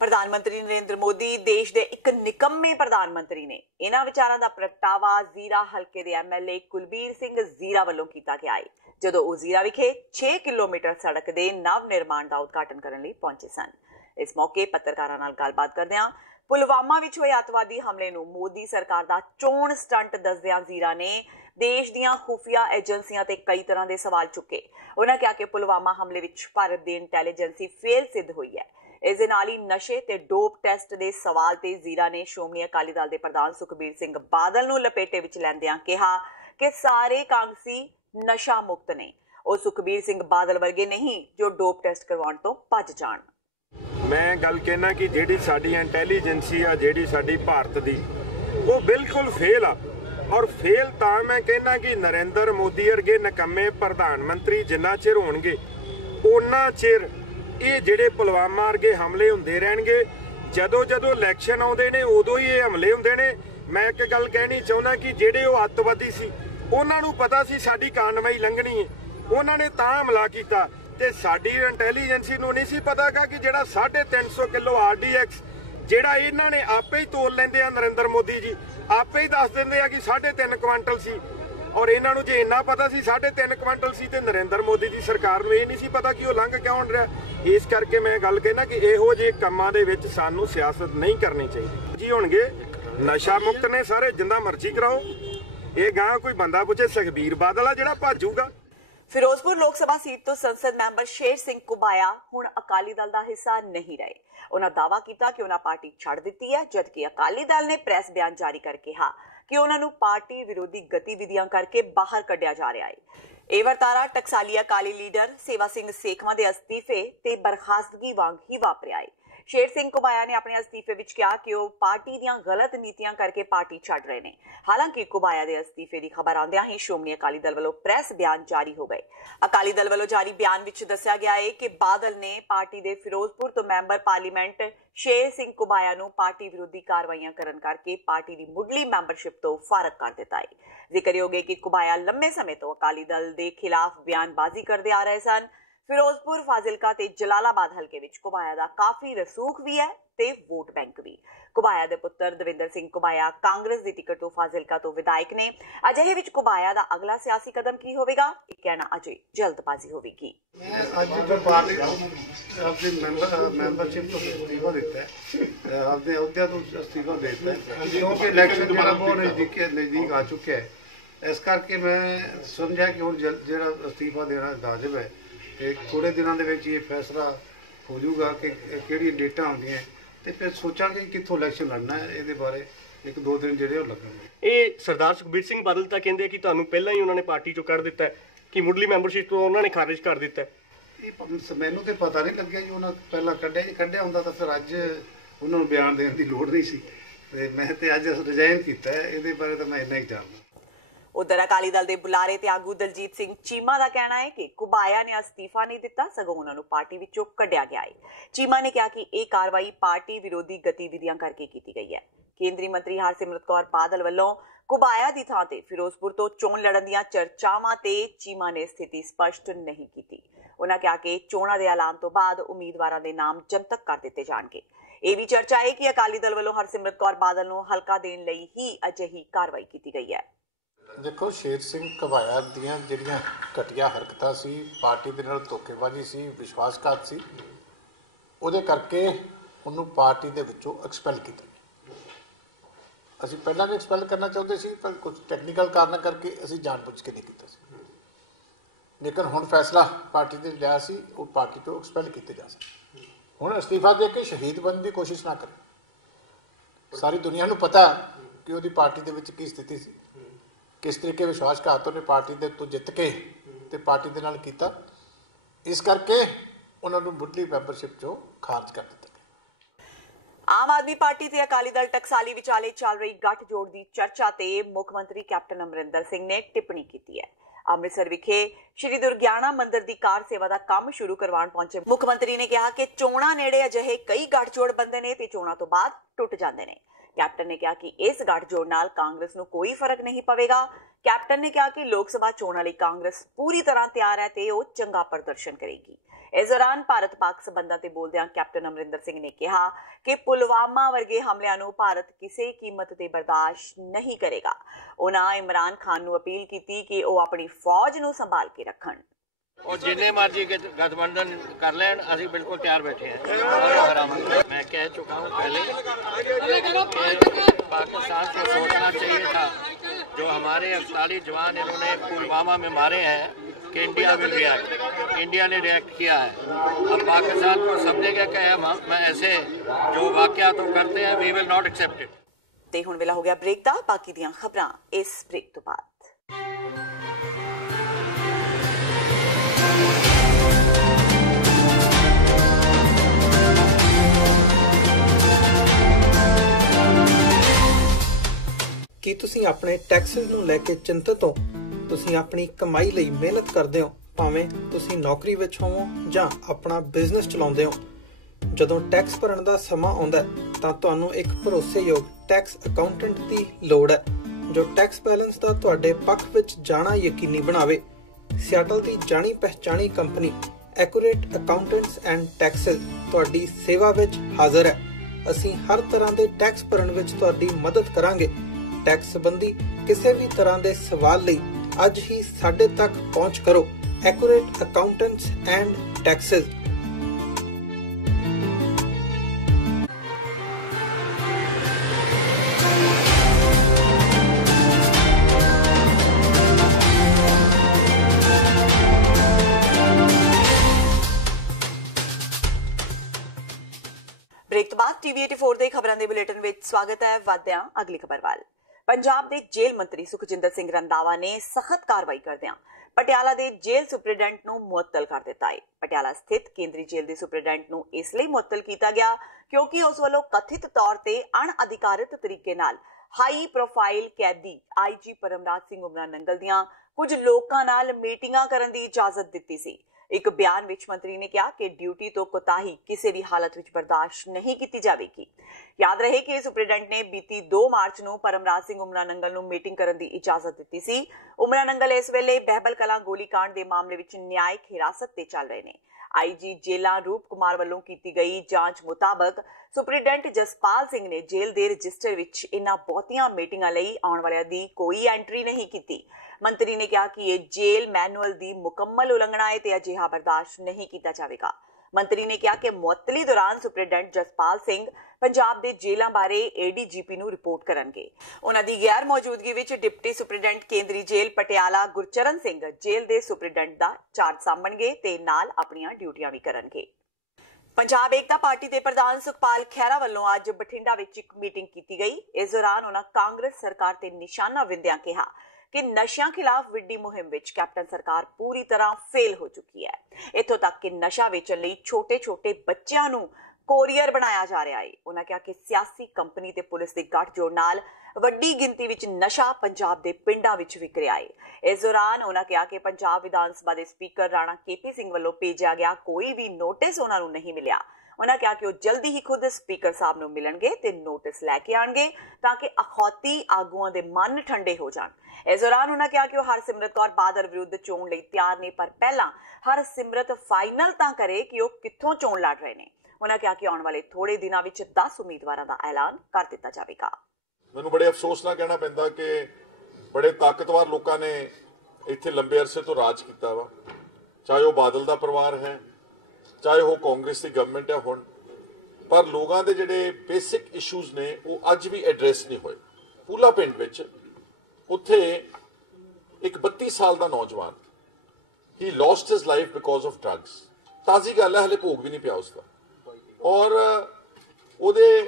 प्रधानमंत्री नरेंद्र मोदी देश के एक निकम्मे प्रधानमंत्री ने। इन्हां विचारां दा प्रगटावा जीरा हल्के दे MLA कुलबीर सिंह जीरा वालों कीता गया है जदों ओह जीरा विखे 6 किलोमीटर सड़क के नव निर्माण का उद्घाटन करने लई पहुंचे सन। इस मौके पत्रकारां नाल गलबात करदिआं पुलवामा विच होए अतवादी हमले नूं मोदी सरकार दा चोण स्टंट दसदिआं जीरा ने देश दीआं खुफिया एजेंसियां ते कई तरह के सवाल चुके। उन्होंने कहा कि पुलवामा हमले विच भारत दी इंटैलीजेंसी फेल सिद्ध हुई है। इस दे नाल ही नशे ते डोप टेस्ट के सवाल ते जीरा ने श्रोमणी अकाली दल के प्रधान सुखबीर सिंह बादल नूं लपेटे विच लैंदिआं कहा कि सारे कांग्रेसी नशा मुक्त ने। और सुखबीर सिंह बादल वर्गे नहीं जो डोप टेस्ट करवाउण तो भज जाण। मैं गल कहना कि जिहड़ी साडी इंटैलीजेंसी आ जिहड़ी साडी भारत दी वो बिल्कुल फेल आ। और फेल तां मैं कहना कि नरेंद्र मोदी वर्गे निकम्मे प्रधानमंत्री जिन्ना चिर होणगे उन्ना चिर ये जिहड़े पुलवामा वर्गे हमले हुंदे रहणगे। जदों इलैक्शन आउंदे ने उदों ही ये हमले हुंदे ने। मैं एक गल कहनी चाहुंदा कि जिहड़े वो अतवादी सी उन्हां नूं पता सी साडी कार्रवाई लंघनी है। उन्होंने तां हमला किया ਤੇ ਸਾਡੀ ਇੰਟੈਲੀਜੈਂਸੀ ਨੂੰ ਨਹੀਂ ਸੀ ਪਤਾਗਾ ਕਿ ਜਿਹੜਾ 350 ਕਿਲੋ RDX ਜਿਹੜਾ ਇਹਨਾਂ ਨੇ ਆਪੇ ਹੀ ਤੋਲ ਲੈਂਦੇ ਆ, ਨਰਿੰਦਰ ਮੋਦੀ ਜੀ ਆਪੇ ਹੀ ਦੱਸ ਦਿੰਦੇ ਆ ਕਿ 3.5 ਕੁਆਂਟਲ ਸੀ। ਔਰ ਇਹਨਾਂ ਨੂੰ ਜੇ ਇੰਨਾ ਪਤਾ ਸੀ 3.5 ਕੁਆਂਟਲ ਸੀ ਤੇ ਨਰਿੰਦਰ ਮੋਦੀ ਦੀ ਸਰਕਾਰ ਨੂੰ ਇਹ ਨਹੀਂ ਸੀ ਪਤਾ ਕਿ ਉਹ ਲੰਘ ਕਿਉਂ ਰਿਹਾ। ਇਸ ਕਰਕੇ ਮੈਂ ਗੱਲ ਕਹਿਣਾ ਕਿ ਇਹੋ ਜਿਹੇ ਕੰਮਾਂ ਦੇ ਵਿੱਚ ਸਾਨੂੰ ਸਿਆਸਤ ਨਹੀਂ ਕਰਨੀ ਚਾਹੀਦੀ ਜੀ। ਹੋਣਗੇ ਨਸ਼ਾ ਮੁਕਤ ਨੇ ਸਾਰੇ, ਜਿੰਦਾ ਮਰਜ਼ੀ ਕਰਾਓ। ਇਹ ਗਾਂ ਕੋਈ ਬੰਦਾ ਪੁੱਛੇ ਸੁਖਬੀਰ ਬਾਦਲ ਆ ਜਿਹੜਾ ਭਾਜੂਗਾ। ਫਿਰੋਜ਼ਪੁਰ ਲੋਕ ਸਭਾ ਸੀਟ ਤੋਂ ਸੰਸਦ ਮੈਂਬਰ ਸ਼ੇਰ ਸਿੰਘ ਘੁਬਾਇਆ ਹੁਣ ਅਕਾਲੀ ਦਲ ਦਾ ਹਿੱਸਾ ਨਹੀਂ ਰਹੇ। ਉਹਨਾਂ ਦਾਅਵਾ ਕੀਤਾ ਕਿ ਉਹਨਾਂ ਪਾਰਟੀ ਛੱਡ ਦਿੱਤੀ ਹੈ, ਜਦਕਿ ਅਕਾਲੀ ਦਲ ਨੇ ਪ੍ਰੈਸ ਬਿਆਨ ਜਾਰੀ ਕਰਕੇ ਕਿਹਾ ਕਿ ਉਹਨਾਂ ਨੂੰ ਪਾਰਟੀ ਵਿਰੋਧੀ ਗਤੀਵਿਧੀਆਂ ਕਰਕੇ ਬਾਹਰ ਕੱਢਿਆ ਜਾ ਰਿਹਾ ਹੈ। ਇਹ ਵਰਤਾਰਾ ਟਕਸਾਲੀ ਅਕਾਲੀ ਲੀਡਰ ਸੇਵਾ ਸਿੰਘ ਸੇਖਵਾਂ ਦੇ ਅਸਤੀਫੇ ਤੇ ਬਰਖਾਸਤਗੀ ਵਾਂਗ ਹੀ ਵਾਪਰਿਆ ਹੈ। ਸ਼ੇਰ ਸਿੰਘ ਘੁਬਾਇਆ ਨੇ ਆਪਣੇ ਅਸਤੀਫੇ ਵਿੱਚ ਕਿਹਾ ਕਿ ਉਹ ਪਾਰਟੀ ਦੀਆਂ ਗਲਤ ਨੀਤੀਆਂ ਕਰਕੇ ਪਾਰਟੀ ਛੱਡ ਰਹੇ ਨੇ। ਹਾਲਾਂਕਿ ਘੁਬਾਇਆ ਦੇ ਅਸਤੀਫੇ ਦੀ ਖਬਰ ਆਉਂਦਿਆਂ ਹੀ ਸ਼੍ਰੋਮਣੀ ਅਕਾਲੀ ਦਲ ਵੱਲੋਂ ਪ੍ਰੈਸ ਬਿਆਨ ਜਾਰੀ ਹੋ ਗਏ। ਅਕਾਲੀ ਦਲ ਵੱਲੋਂ ਜਾਰੀ ਬਿਆਨ ਵਿੱਚ ਦੱਸਿਆ ਗਿਆ ਹੈ ਕਿ ਬਾਦਲ ਨੇ ਪਾਰਟੀ ਦੇ ਫਿਰੋਜ਼ਪੁਰ ਤੋਂ ਮੈਂਬਰ ਪਾਰਲੀਮੈਂਟ ਸ਼ੇਰ ਸਿੰਘ ਘੁਬਾਇਆ ਨੂੰ ਪਾਰਟੀ ਵਿਰੋਧੀ ਕਾਰਵਾਈਆਂ ਕਰਨ ਕਰਕੇ ਪਾਰਟੀ ਦੀ ਮੁੱਢਲੀ ਮੈਂਬਰਸ਼ਿਪ ਤੋਂ ਫਾਰਗ ਕਰ ਦਿੱਤਾ ਹੈ। ਜ਼ਿਕਰਯੋਗ ਹੈ ਕਿ ਘੁਬਾਇਆ ਲੰਮੇ ਸਮੇਂ ਤੋਂ ਅਕਾਲੀ ਦਲ ਦੇ ਖਿਲਾਫ ਬਿਆਨਬਾਜ਼ੀ ਕਰਦੇ ਆ ਰਹੇ ਸਨ। ਫਿਰੋਜ਼ਪੁਰ, ਫਾਜ਼ਿਲਕਾ ਤੇ ਜਲਾਲਾਬਾਦ ਹਲਕੇ ਵਿੱਚ ਘੁਬਾਇਆ ਦਾ ਕਾਫੀ ਰਸੂਖ ਵੀ ਹੈ ਤੇ ਵੋਟ ਬੈਂਕ ਵੀ। ਘੁਬਾਇਆ ਦੇ ਪੁੱਤਰ ਦਵਿੰਦਰ ਸਿੰਘ ਘੁਬਾਇਆ ਕਾਂਗਰਸ ਦੀ ਟਿਕਟ ਤੋਂ ਫਾਜ਼ਿਲਕਾ ਤੋਂ ਵਿਧਾਇਕ ਨੇ। ਅਜਿਹੇ ਵਿੱਚ ਘੁਬਾਇਆ ਦਾ ਅਗਲਾ ਸਿਆਸੀ ਕਦਮ ਕੀ ਹੋਵੇਗਾ, ਇਹ ਕਹਿਣਾ ਅਜੇ ਜਲਦਬਾਜ਼ੀ ਹੋਵੇਗੀ। ਅੱਜ ਜੋ ਪਾਰਟੀ ਆਪਣੀ ਮੈਂਬਰਸ਼ਿਪ ਤੋਂ ਅਸਤੀਫਾ ਦਿੱਤਾ ਹੈ, ਆਪਣੇ ਅਹੁਦਿਆਂ ਤੋਂ ਅਸਤੀਫਾ ਦੇ ਦਿੱਤਾ ਹੈ ਕਿਉਂਕਿ ਇਲੈਕਸ਼ਨ ਜਿਹੜਾ ਬਹੁਤ ਨਜ਼ਦੀਕ ਆ ਚੁੱਕਿਆ ਹੈ। ਇਸ ਕਰਕੇ ਮੈਂ ਸਮਝਿਆ ਕਿ ਹੁਣ ਜਿਹੜਾ ਅਸਤੀਫਾ ਦੇਣਾ ਲਾਜ਼ਮ ਹੈ ਤੇ ਥੋੜੇ ਦਿਨਾਂ ਦੇ ਵਿੱਚ ਇਹ ਫੈਸਲਾ ਹੋ ਜਾਊਗਾ ਕਿ ਕਿਹੜੀ ਡੇਟਾਂ ਆਉਂਦੀਆਂ ਤੇ ਫਿਰ ਸੋਚਾਂਗੇ ਕਿੱਥੋਂ ਇਲੈਕਸ਼ਨ ਲੜਨਾ ਹੈ। ਇਹਦੇ ਬਾਰੇ 1-2 ਦਿਨ ਜਿਹੜੇ ਉਹ ਲੱਗਣਗੇ। ਇਹ ਸਰਦਾਰ ਸੁਖਬੀਰ ਸਿੰਘ ਬਾਦਲ ਤਾਂ ਕਹਿੰਦੇ ਕਿ ਤੁਹਾਨੂੰ ਪਹਿਲਾਂ ਹੀ ਉਹਨਾਂ ਨੇ ਪਾਰਟੀ ਚੋਂ ਕੱਢ ਦਿੱਤਾ ਹੈ, ਕਿ ਮੁੱਢਲੀ ਮੈਂਬਰਸ਼ਿਪ ਤੋਂ ਉਹਨਾਂ ਨੇ ਖਾਰਿਜ ਕਰ ਦਿੱਤਾ। ਇਹ ਮੈਨੂੰ ਤੇ ਪਤਾ ਨਹੀਂ ਲੱਗਿਆ ਜੀ ਉਹਨਾਂ ਪਹਿਲਾਂ ਕੱਢਿਆ। ਜੇ ਕੱਢਿਆ ਹੁੰਦਾ ਤਾਂ ਫਿਰ ਅੱਜ ਉਹਨਾਂ ਨੂੰ ਬਿਆਨ ਦੇਣ ਦੀ ਲੋੜ ਨਹੀਂ ਸੀ ਤੇ ਮੈਂ ਤੇ ਅੱਜ ਰਿਜ਼ਾਈਨ ਕੀਤਾ। ਇਹਦੇ ਬਾਰੇ ਤਾਂ ਮੈਂ ਇੰਨਾ ਹੀ ਜਾਣਦਾ। ਉਧਰ ਅਕਾਲੀ ਦਲ ਦੇ ਬੁਲਾਰੇ ਤੇ ਆਗੂ ਦਲਜੀਤ ਸਿੰਘ ਚੀਮਾ ਦਾ ਕਹਿਣਾ ਹੈ ਕਿ ਘੁਬਾਇਆ ਨੇ ਅਸਤੀਫਾ ਨਹੀਂ ਦਿੱਤਾ, ਸਗੋਂ ਉਹਨਾਂ ਨੂੰ ਪਾਰਟੀ ਵਿੱਚੋਂ ਕੱਢਿਆ ਗਿਆ ਹੈ। ਚੀਮਾ ਨੇ ਕਿਹਾ ਕਿ ਇਹ ਕਾਰਵਾਈ ਪਾਰਟੀ ਵਿਰੋਧੀ ਗਤੀਵਿਧੀਆਂ ਕਰਕੇ ਕੀਤੀ ਗਈ ਹੈ। ਕੇਂਦਰੀ ਮੰਤਰੀ ਹਰਸਿਮਰਤ ਕੌਰ ਬਾਦਲ ਵੱਲੋਂ ਘੁਬਾਇਆ ਦੀ ਥਾਂ ਤੇ ਫਿਰੋਜ਼ਪੁਰ ਤੋਂ ਚੋਣ ਲੜਨ ਦੀਆਂ ਚਰਚਾਵਾਂ ਤੇ ਚੀਮਾ ਨੇ ਸਥਿਤੀ ਸਪਸ਼ਟ ਨਹੀਂ ਕੀਤੀ। ਉਹਨਾਂ ਕਿਹਾ ਕਿ ਚੋਣਾਂ ਦੇ ਐਲਾਨ ਤੋਂ ਬਾਅਦ ਉਮੀਦਵਾਰਾਂ ਦੇ ਨਾਮ ਜਨਤਕ ਕਰ ਦਿੱਤੇ ਜਾਣਗੇ। ਇਹ ਵੀ ਚਰਚਾ ਹੈ ਕਿ ਅਕਾਲੀ ਦਲ ਵੱਲੋਂ ਹਰਸਿਮਰਤ ਕੌਰ ਬਾਦਲ ਨੂੰ ਹਲਕਾ ਦੇਣ ਲਈ ਹੀ ਅਜਿਹੀ ਕਾਰਵਾਈ ਕੀਤੀ ਗਈ ਹੈ। ਦੇਖੋ, ਸ਼ੇਰ ਸਿੰਘ ਘੁਬਾਇਆ ਦੀਆਂ ਜਿਹੜੀਆਂ ਘਟੀਆ ਹਰਕਤਾਂ ਸੀ, ਪਾਰਟੀ ਦੇ ਨਾਲ ਧੋਖੇਬਾਜ਼ੀ ਸੀ, ਵਿਸ਼ਵਾਸਘਾਤ ਸੀ, ਉਹਦੇ ਕਰਕੇ ਉਹਨੂੰ ਪਾਰਟੀ ਦੇ ਵਿੱਚੋਂ ਐਕਸਪੈਲ ਕੀਤਾ। ਅਸੀਂ ਪਹਿਲਾਂ ਵੀ ਐਕਸਪੈਲ ਕਰਨਾ ਚਾਹੁੰਦੇ ਸੀ ਪਰ ਕੁਝ ਟੈਕਨੀਕਲ ਕਾਰਨਾਂ ਕਰਕੇ ਅਸੀਂ ਜਾਣਬੁੱਝ ਕੇ ਨਹੀਂ ਕੀਤਾ ਸੀ। ਲੇਕਿਨ ਹੁਣ ਫੈਸਲਾ ਪਾਰਟੀ ਨੇ ਲਿਆ ਸੀ, ਉਹ ਪਾਰਟੀ ਤੋਂ ਐਕਸਪੈਲ ਕੀਤੇ ਜਾ ਸਕਦੇ। ਹੁਣ ਅਸਤੀਫਾ ਦੇ ਕੇ ਸ਼ਹੀਦ ਬਣਨ ਦੀ ਕੋਸ਼ਿਸ਼ ਨਾ ਕਰੇ। ਸਾਰੀ ਦੁਨੀਆ ਨੂੰ ਪਤਾ ਕਿ ਉਹਦੀ ਪਾਰਟੀ ਦੇ ਵਿੱਚ ਕੀ ਸਥਿਤੀ ਸੀ, ਕਿਸ ਤਰੀਕੇ ਵਿਸ਼ਵਾਸਘਾਤ ਉਹਨੇ ਪਾਰਟੀ ਦੇ ਤੋਂ ਜਿੱਤ ਕੇ ਤੇ ਪਾਰਟੀ ਦੇ ਨਾਲ ਕੀਤਾ। ਇਸ ਕਰਕੇ ਉਹਨਾਂ ਨੂੰ ਮੁੱਢਲੀ ਮੈਂਬਰਸ਼ਿਪ ਚੋਂ ਖਾਰਜ ਕਰ ਦਿੱਤਾ ਗਿਆ। ਆਮ ਆਦਮੀ ਪਾਰਟੀ ਤੇ ਅਕਾਲੀ ਦਲ ਟਕਸਾਲੀ ਵਿਚਾਲੇ ਚੱਲ ਰਹੀ ਗੱਠਜੋੜ ਦੀ ਚਰਚਾ ਤੇ ਮੁੱਖ ਮੰਤਰੀ ਕੈਪਟਨ ਅਮਰਿੰਦਰ ਸਿੰਘ ਨੇ ਟਿੱਪਣੀ ਕੀਤੀ ਹੈ। ਅੰਮ੍ਰਿਤਸਰ ਵਿਖੇ ਸ਼੍ਰੀ ਦੁਰਗਿਆਣਾ ਮੰਦਿਰ ਦੀ ਕਾਰ ਸੇਵਾ ਦਾ ਕੰਮ ਸ਼ੁਰੂ ਕਰਵਾਉਣ ਪਹੁੰਚੇ ਮੁੱਖ ਮੰਤਰੀ ਨੇ ਕਿਹਾ ਕਿ ਚੋਣਾਂ ਨੇੜੇ ਅਜਿਹੇ ਕਈ ਗੱਠਜੋੜ ਬੰਦੇ ਨੇ ਤੇ ਚੋਣਾਂ ਤੋਂ ਬਾਅਦ ਟੁੱਟ ਜਾਂਦੇ ਨੇ। ਕੈਪਟਨ ਨੇ ਕਿਹਾ ਕਿ ਇਸ ਗੱਠਜੋੜ ਨਾਲ ਕਾਂਗਰਸ ਨੂੰ ਕੋਈ ਫਰਕ ਨਹੀਂ ਪਵੇਗਾ। ਕੈਪਟਨ ਨੇ ਕਿਹਾ ਕਿ ਲੋਕ ਸਭਾ ਚੋਣਾਂ ਲਈ ਕਾਂਗਰਸ ਪੂਰੀ ਤਰ੍ਹਾਂ ਤਿਆਰ ਹੈ ਤੇ ਉਹ ਚੰਗਾ ਪ੍ਰਦਰਸ਼ਨ ਕਰੇਗੀ। ਇਸ ਦੌਰਾਨ ਭਾਰਤ ਪਾਕ ਸਬੰਧਾਂ ਤੇ ਬੋਲਦਿਆਂ ਕੈਪਟਨ ਅਮਰਿੰਦਰ ਸਿੰਘ ਨੇ ਕਿਹਾ ਕਿ ਪੁਲਵਾਮਾ ਵਰਗੇ ਹਮਲਿਆਂ ਨੂੰ ਭਾਰਤ ਕਿਸੇ ਕੀਮਤ ਤੇ ਬਰਦਾਸ਼ਤ ਨਹੀਂ ਕਰੇਗਾ। ਉਹਨਾਂ ਇਮਰਾਨ ਖਾਨ ਨੂੰ ਅਪੀਲ ਕੀਤੀ ਕਿ ਉਹ ਆਪਣੀ ਫੌਜ ਨੂੰ ਸੰਭਾਲ ਕੇ ਰੱਖਣ। और जिन्ने मर्जी गठबंधन कर लें, अभी बिल्कुल तैयार बैठे हैं। मैं कह चुका हूँ पहले कि पाकिस्तान को सोचना चाहिए था, जो हमारे 48 जवान इन्होंने पुलवामा में मारे हैं, कि इंडिया विल रिएक्ट। इंडिया ने रिएक्ट किया है। अब पाकिस्तान को समझेगा कि हम ऐसे जो वाकया तो करते हैं, we will not accept it. ਤੇ ਹੁਣ ਵੇਲਾ ਹੋ ਗਿਆ ਬ੍ਰੇਕ ਦਾ। ਬਾਕੀ ਦੀਆਂ ਖਬਰਾਂ ਇਸ ਬ੍ਰੇਕ ਤੋਂ ਬਾਅਦ। ਕੀ ਤੁਸੀਂ ਆਪਣੇ ਟੈਕਸਿਸ ਨੂੰ ਲੈ ਕੇ ਚਿੰਤਤ ਹੋ? ਤੁਸੀਂ ਆਪਣੀ ਕਮਾਈ ਲਈ ਮਿਹਨਤ ਕਰਦੇ ਹੋ, ਭਾਵੇਂ ਤੁਸੀਂ ਨੌਕਰੀ ਵਿੱਚ ਹੋਵੋ ਜਾਂ ਆਪਣਾ ਬਿਜ਼ਨਸ ਚਲਾਉਂਦੇ ਹੋ। ਜਦੋਂ ਟੈਕਸ ਭਰਨ ਦਾ ਸਮਾਂ ਆਉਂਦਾ ਤਾਂ ਤੁਹਾਨੂੰ ਇੱਕ ਭਰੋਸੇਯੋਗ ਟੈਕਸ ਅਕਾਊਂਟੈਂਟ ਦੀ ਲੋੜ ਹੈ ਜੋ ਟੈਕਸ ਬੈਲੈਂਸ ਦਾ ਤੁਹਾਡੇ ਪੱਖ ਵਿੱਚ ਜਾਣਾ ਯਕੀਨੀ ਬਣਾਵੇ। ਸਿਆਟਲ ਦੀ ਜਾਣੀ ਪਛਾਣੀ company accurate accountants and taxes ਤੁਹਾਡੀ ਸੇਵਾ ਵਿੱਚ ਹਾਜ਼ਰ ਹੈ। ਅਸੀਂ ਹਰ ਤਰ੍ਹਾਂ ਦੇ ਟੈਕਸ ਭਰਨ ਵਿੱਚ ਤੁਹਾਡੀ ਮਦਦ ਕਰਾਂਗੇ। ਟੈਕਸ ਸੰਬੰਧੀ ਕਿਸੇ ਵੀ ਤਰ੍ਹਾਂ ਦੇ ਸਵਾਲ ਲਈ ਅੱਜ ਹੀ ਸਾਡੇ ਤੱਕ ਪਹੁੰਚ ਕਰੋ। Accurate accountants and taxes. Break तो बाद टीवी 84 ਦੇ ਖਬਰਾਂ ਦੇ ਬੁਲੇਟਿਨ ਵਿੱਚ ਸਵਾਗਤ ਹੈ। ਵਧਦੇ ਹਾਂ ਅਗਲੀ ਖਬਰ ਵੱਲ। ਪੰਜਾਬ ਦੇ ਜੇਲ੍ਹ ਮੰਤਰੀ ਸੁਖਜਿੰਦਰ ਸਿੰਘ ਰੰਧਾਵਾ ਨੇ ਸਖਤ ਕਾਰਵਾਈ ਕਰਦਿਆਂ ਪਟਿਆਲਾ ਦੇ ਜੇਲ੍ਹ ਸੁਪਰਡੈਂਟ ਨੂੰ ਮੁਅੱਤਲ ਕਰ ਦਿੱਤਾ ਹੈ। ਪਟਿਆਲਾ ਸਥਿਤ ਕੇਂਦਰੀ ਜੇਲ੍ਹ ਦੇ ਸੁਪਰਡੈਂਟ ਨੂੰ ਇਸ ਲਈ ਮੁਅੱਤਲ ਕੀਤਾ ਗਿਆ ਕਿਉਂਕਿ ਉਸ ਵੱਲੋਂ ਕਥਿਤ ਤੌਰ ਤੇ ਅਣਅਧਿਕਾਰਿਤ ਤਰੀਕੇ ਨਾਲ ਹਾਈ ਪ੍ਰੋਫਾਈਲ ਕੈਦੀ ਆਈਜੀ ਪਰਮਰਾਜ ਸਿੰਘ ਉਮਰਾ ਨੰਗਲ ਦੀਆਂ ਕੁਝ ਲੋਕਾਂ ਨਾਲ ਮੀਟਿੰਗਾਂ ਕਰਨ ਦੀ ਇਜਾਜ਼ਤ ਦਿੱਤੀ ਸੀ। ਇੱਕ ਬਿਆਨ ਵਿੱਚ ਮੰਤਰੀ ਨੇ ਕਿਹਾ ਕਿ ਡਿਊਟੀ ਤੋਂ ਕੋਤਾਹੀ ਕਿਸੇ ਵੀ ਹਾਲਤ ਵਿੱਚ ਬਰਦਾਸ਼ਤ ਨਹੀਂ ਕੀਤੀ ਜਾਵੇਗੀ। ਯਾਦ ਰਹੇ ਕਿ ਸੁਪਰਡੈਂਟ ਨੇ ਬੀਤੀ 2 ਮਾਰਚ ਨੂੰ ਪਰਮਰਾਜ ਸਿੰਘ ਉਮਰਾ ਨੰਗਲ ਨੂੰ ਮੀਟਿੰਗ ਕਰਨ ਦੀ ਇਜਾਜ਼ਤ ਦਿੱਤੀ ਸੀ। ਉਮਰਾ ਨੰਗਲ ਇਸ ਵੇਲੇ ਬਹਿਬਲ ਕਲਾਂ ਗੋਲੀकांड ਦੇ ਮਾਮਲੇ ਵਿੱਚ ਨਿਆਇਕ ਹਿਰਾਸਤ ਤੇ ਚੱਲ ਰਹੇ ਨੇ। ਆਈਜੀ ਜੇਲਾਂ ਰੂਪ ਕੁਮਾਰ ਵੱਲੋਂ ਕੀਤੀ ਗਈ ਜਾਂਚ ਮੁਤਾਬਕ ਸੁਪਰਡੈਂਟ ਜਸਪਾਲ ਸਿੰਘ ਨੇ ਜੇਲ੍ਹ ਦੇ ਰਜਿਸਟਰ ਵਿੱਚ ਇਨ੍ਹਾਂ ਬਹੁਤੀਆਂ ਮੀਟਿੰਗਾਂ ਲਈ ਆਉਣ ਵਾਲਿਆਂ ਦੀ ਕੋਈ ਐਂਟਰੀ ਨਹੀਂ ਕੀਤੀ। ਮੰਤਰੀ ਨੇ ਕਿਹਾ ਕਿ ਇਹ ਜੇਲ੍ਹ ਮੈਨੂਅਲ ਦੀ ਮੁਕੰਮਲ ਉਲੰਘਣਾ ਹੈ ਤੇ ਅਜਿਹਾ ਬਰਦਾਸ਼ਤ ਨਹੀਂ ਕੀਤਾ ਜਾਵੇਗਾ। ਮੰਤਰੀ ਨੇ ਕਿਹਾ ਕਿ ਮੁਅੱਤਲੀ ਦੌਰਾਨ ਸੁਪਰਡੈਂਟ ਜਸਪਾਲ ਸਿੰਘ ਪੰਜਾਬ ਦੇ ਜੇਲ੍ਹਾਂ ਬਾਰੇ ਏਡੀਜੀਪੀ ਨੂੰ ਰਿਪੋਰਟ ਕਰਨਗੇ। ਉਹਨਾਂ ਦੀ ਗੈਰ ਮੌਜੂਦਗੀ ਵਿੱਚ ਡਿਪਟੀ ਸੁਪਰਡੈਂਟ ਕੇਂਦਰੀ ਜੇਲ੍ਹ ਪਟਿਆਲਾ ਗੁਰਚਰਨ ਸਿੰਘ ਜੇਲ੍ਹ ਦੇ ਸੁਪਰਡੈਂਟ ਦਾ ਚਾਰਜ ਸਾਂਭਣਗੇ ਤੇ ਨਾਲ ਆਪਣੀਆਂ ਡਿਊਟੀਆਂ ਵੀ ਕਰਨਗੇ। ਪੰਜਾਬ ਏਕਤਾ ਪਾਰਟੀ ਦੇ ਪ੍ਰਧਾਨ ਸੁਖਪਾਲ ਖਹਿਰਾ ਵੱਲੋਂ ਅੱਜ ਬਠਿੰਡਾ ਵਿੱਚ ਇੱਕ ਮੀਟਿੰਗ ਕੀਤੀ ਗਈ। ਇਸ ਦੌਰਾਨ ਉਹਨਾਂ ਕਾਂਗਰਸ ਸਰਕਾਰ ਤੇ ਨਿਸ਼ਾਨਾ ਵਿੰਦਿਆਂ ਕਿਹਾ ਕਿ ਨਸ਼ਿਆਂ ਖਿਲਾਫ ਵਿੱਢੀ ਮੁਹਿੰਮ ਵਿੱਚ ਕੈਪਟਨ ਸਰਕਾਰ ਪੂਰੀ ਤਰ੍ਹਾਂ ਫੇਲ ਹੋ ਚੁੱਕੀ ਹੈ। ਇੱਥੋਂ ਤੱਕ ਕਿ ਨਸ਼ਾ ਵੇਚਣ ਲਈ ਛੋਟੇ-ਛੋਟੇ ਬੱਚਿਆਂ ਨੂੰ ਕੋਰੀਅਰ ਬਣਾਇਆ ਜਾ ਰਿਹਾ ਹੈ। ਉਹਨਾਂ ਕਿਹਾ ਕਿ ਸਿਆਸੀ ਕੰਪਨੀ ਤੇ ਪੁਲਿਸ ਦੇ ਗੱਠਜੋੜ ਨਾਲ ਵੱਡੀ ਗਿਣਤੀ ਵਿੱਚ ਨਸ਼ਾ ਪੰਜਾਬ ਦੇ ਪਿੰਡਾਂ ਵਿੱਚ ਵਿਕ ਰਿਹਾ ਹੈ। ਇਸ ਦੌਰਾਨ ਉਹਨਾਂ ਕਿਹਾ ਕਿ ਪੰਜਾਬ ਵਿਧਾਨ ਸਭਾ ਦੇ ਸਪੀਕਰ ਰਾਣਾ KP ਸਿੰਘ ਵੱਲੋਂ ਭੇਜਿਆ ਗਿਆ ਕੋਈ ਵੀ ਨੋਟਿਸ ਉਹਨਾਂ ਨੂੰ ਨਹੀਂ ਮਿਲਿਆ। ਉਹਨਾਂ ਕਿਹਾ ਕਿ ਉਹ ਜਲਦੀ ਹੀ ਖੁਦ ਸਪੀਕਰ ਸਾਹਿਬ ਨੂੰ ਮਿਲਣਗੇ ਤੇ ਨੋਟਿਸ ਲੈ ਕੇ ਆਣਗੇ ਤਾਂ ਕਿ ਅਖੌਤੀ ਆਗੂਆਂ ਦੇ ਮਨ ਠੰਡੇ ਹੋ ਜਾਣ। ਇਸ ਦੌਰਾਨ ਉਹਨਾਂ ਕਿਹਾ ਕਿ ਉਹ ਹਰਸਿਮਰਤ ਕੌਰ ਬਾਦਲ ਵਿਰੁੱਧ ਚੋਣ ਲਈ ਤਿਆਰ ਨੇ, ਪਰ ਪਹਿਲਾਂ ਹਰਸਿਮਰਤ ਫਾਈਨਲ ਤਾਂ ਕਰੇ ਕਿ ਉਹ ਕਿੱਥੋਂ ਚੋਣ ਲੜ ਰਹੇ ਨੇ। ਉਹਨਾਂ ਕਿਹਾ ਕਿ ਆਉਣ ਵਾਲੇ ਥੋੜੇ ਦਿਨਾਂ ਵਿੱਚ 10 ਉਮੀਦਵਾਰਾਂ ਦਾ ਐਲਾਨ ਕਰ ਦਿੱਤਾ ਜਾਵੇਗਾ। ਮੈਨੂੰ ਬੜੇ ਅਫਸੋਸ ਨਾਲ ਕਹਿਣਾ ਪੈਂਦਾ ਕਿ ਬੜੇ ਤਾਕਤਵਰ ਲੋਕਾਂ ਨੇ ਇੱਥੇ ਲੰਬੇ ਅਰਸੇ ਤੋਂ ਰਾਜ ਕੀਤਾ ਵਾ, ਚਾਹੇ ਉਹ ਬਾਦਲ ਦਾ ਪਰਿਵਾਰ ਹੈ, ਚਾਹੇ ਉਹ ਕਾਂਗਰਸ ਦੀ ਗਵਰਨਮੈਂਟ ਹੈ ਹੁਣ, ਪਰ ਲੋਕਾਂ ਦੇ ਜਿਹੜੇ ਬੇਸਿਕ ਇਸ਼ੂਜ਼ ਨੇ ਉਹ ਅੱਜ ਵੀ ਐਡਰੈਸ ਨਹੀਂ ਹੋਏ। ਪੂਲਾ ਪਿੰਡ ਵਿੱਚ ਉੱਥੇ ਇੱਕ 32 ਸਾਲ ਦਾ ਨੌਜਵਾਨ ਹੀ lost his life because of drugs. ਤਾਜ਼ੀ ਗੱਲ ਹੈ, ਹਲੇ ਭੋਗ ਵੀ ਨਹੀਂ ਪਿਆ ਉਸਦਾ, ਔਰ ਉਹਦੇ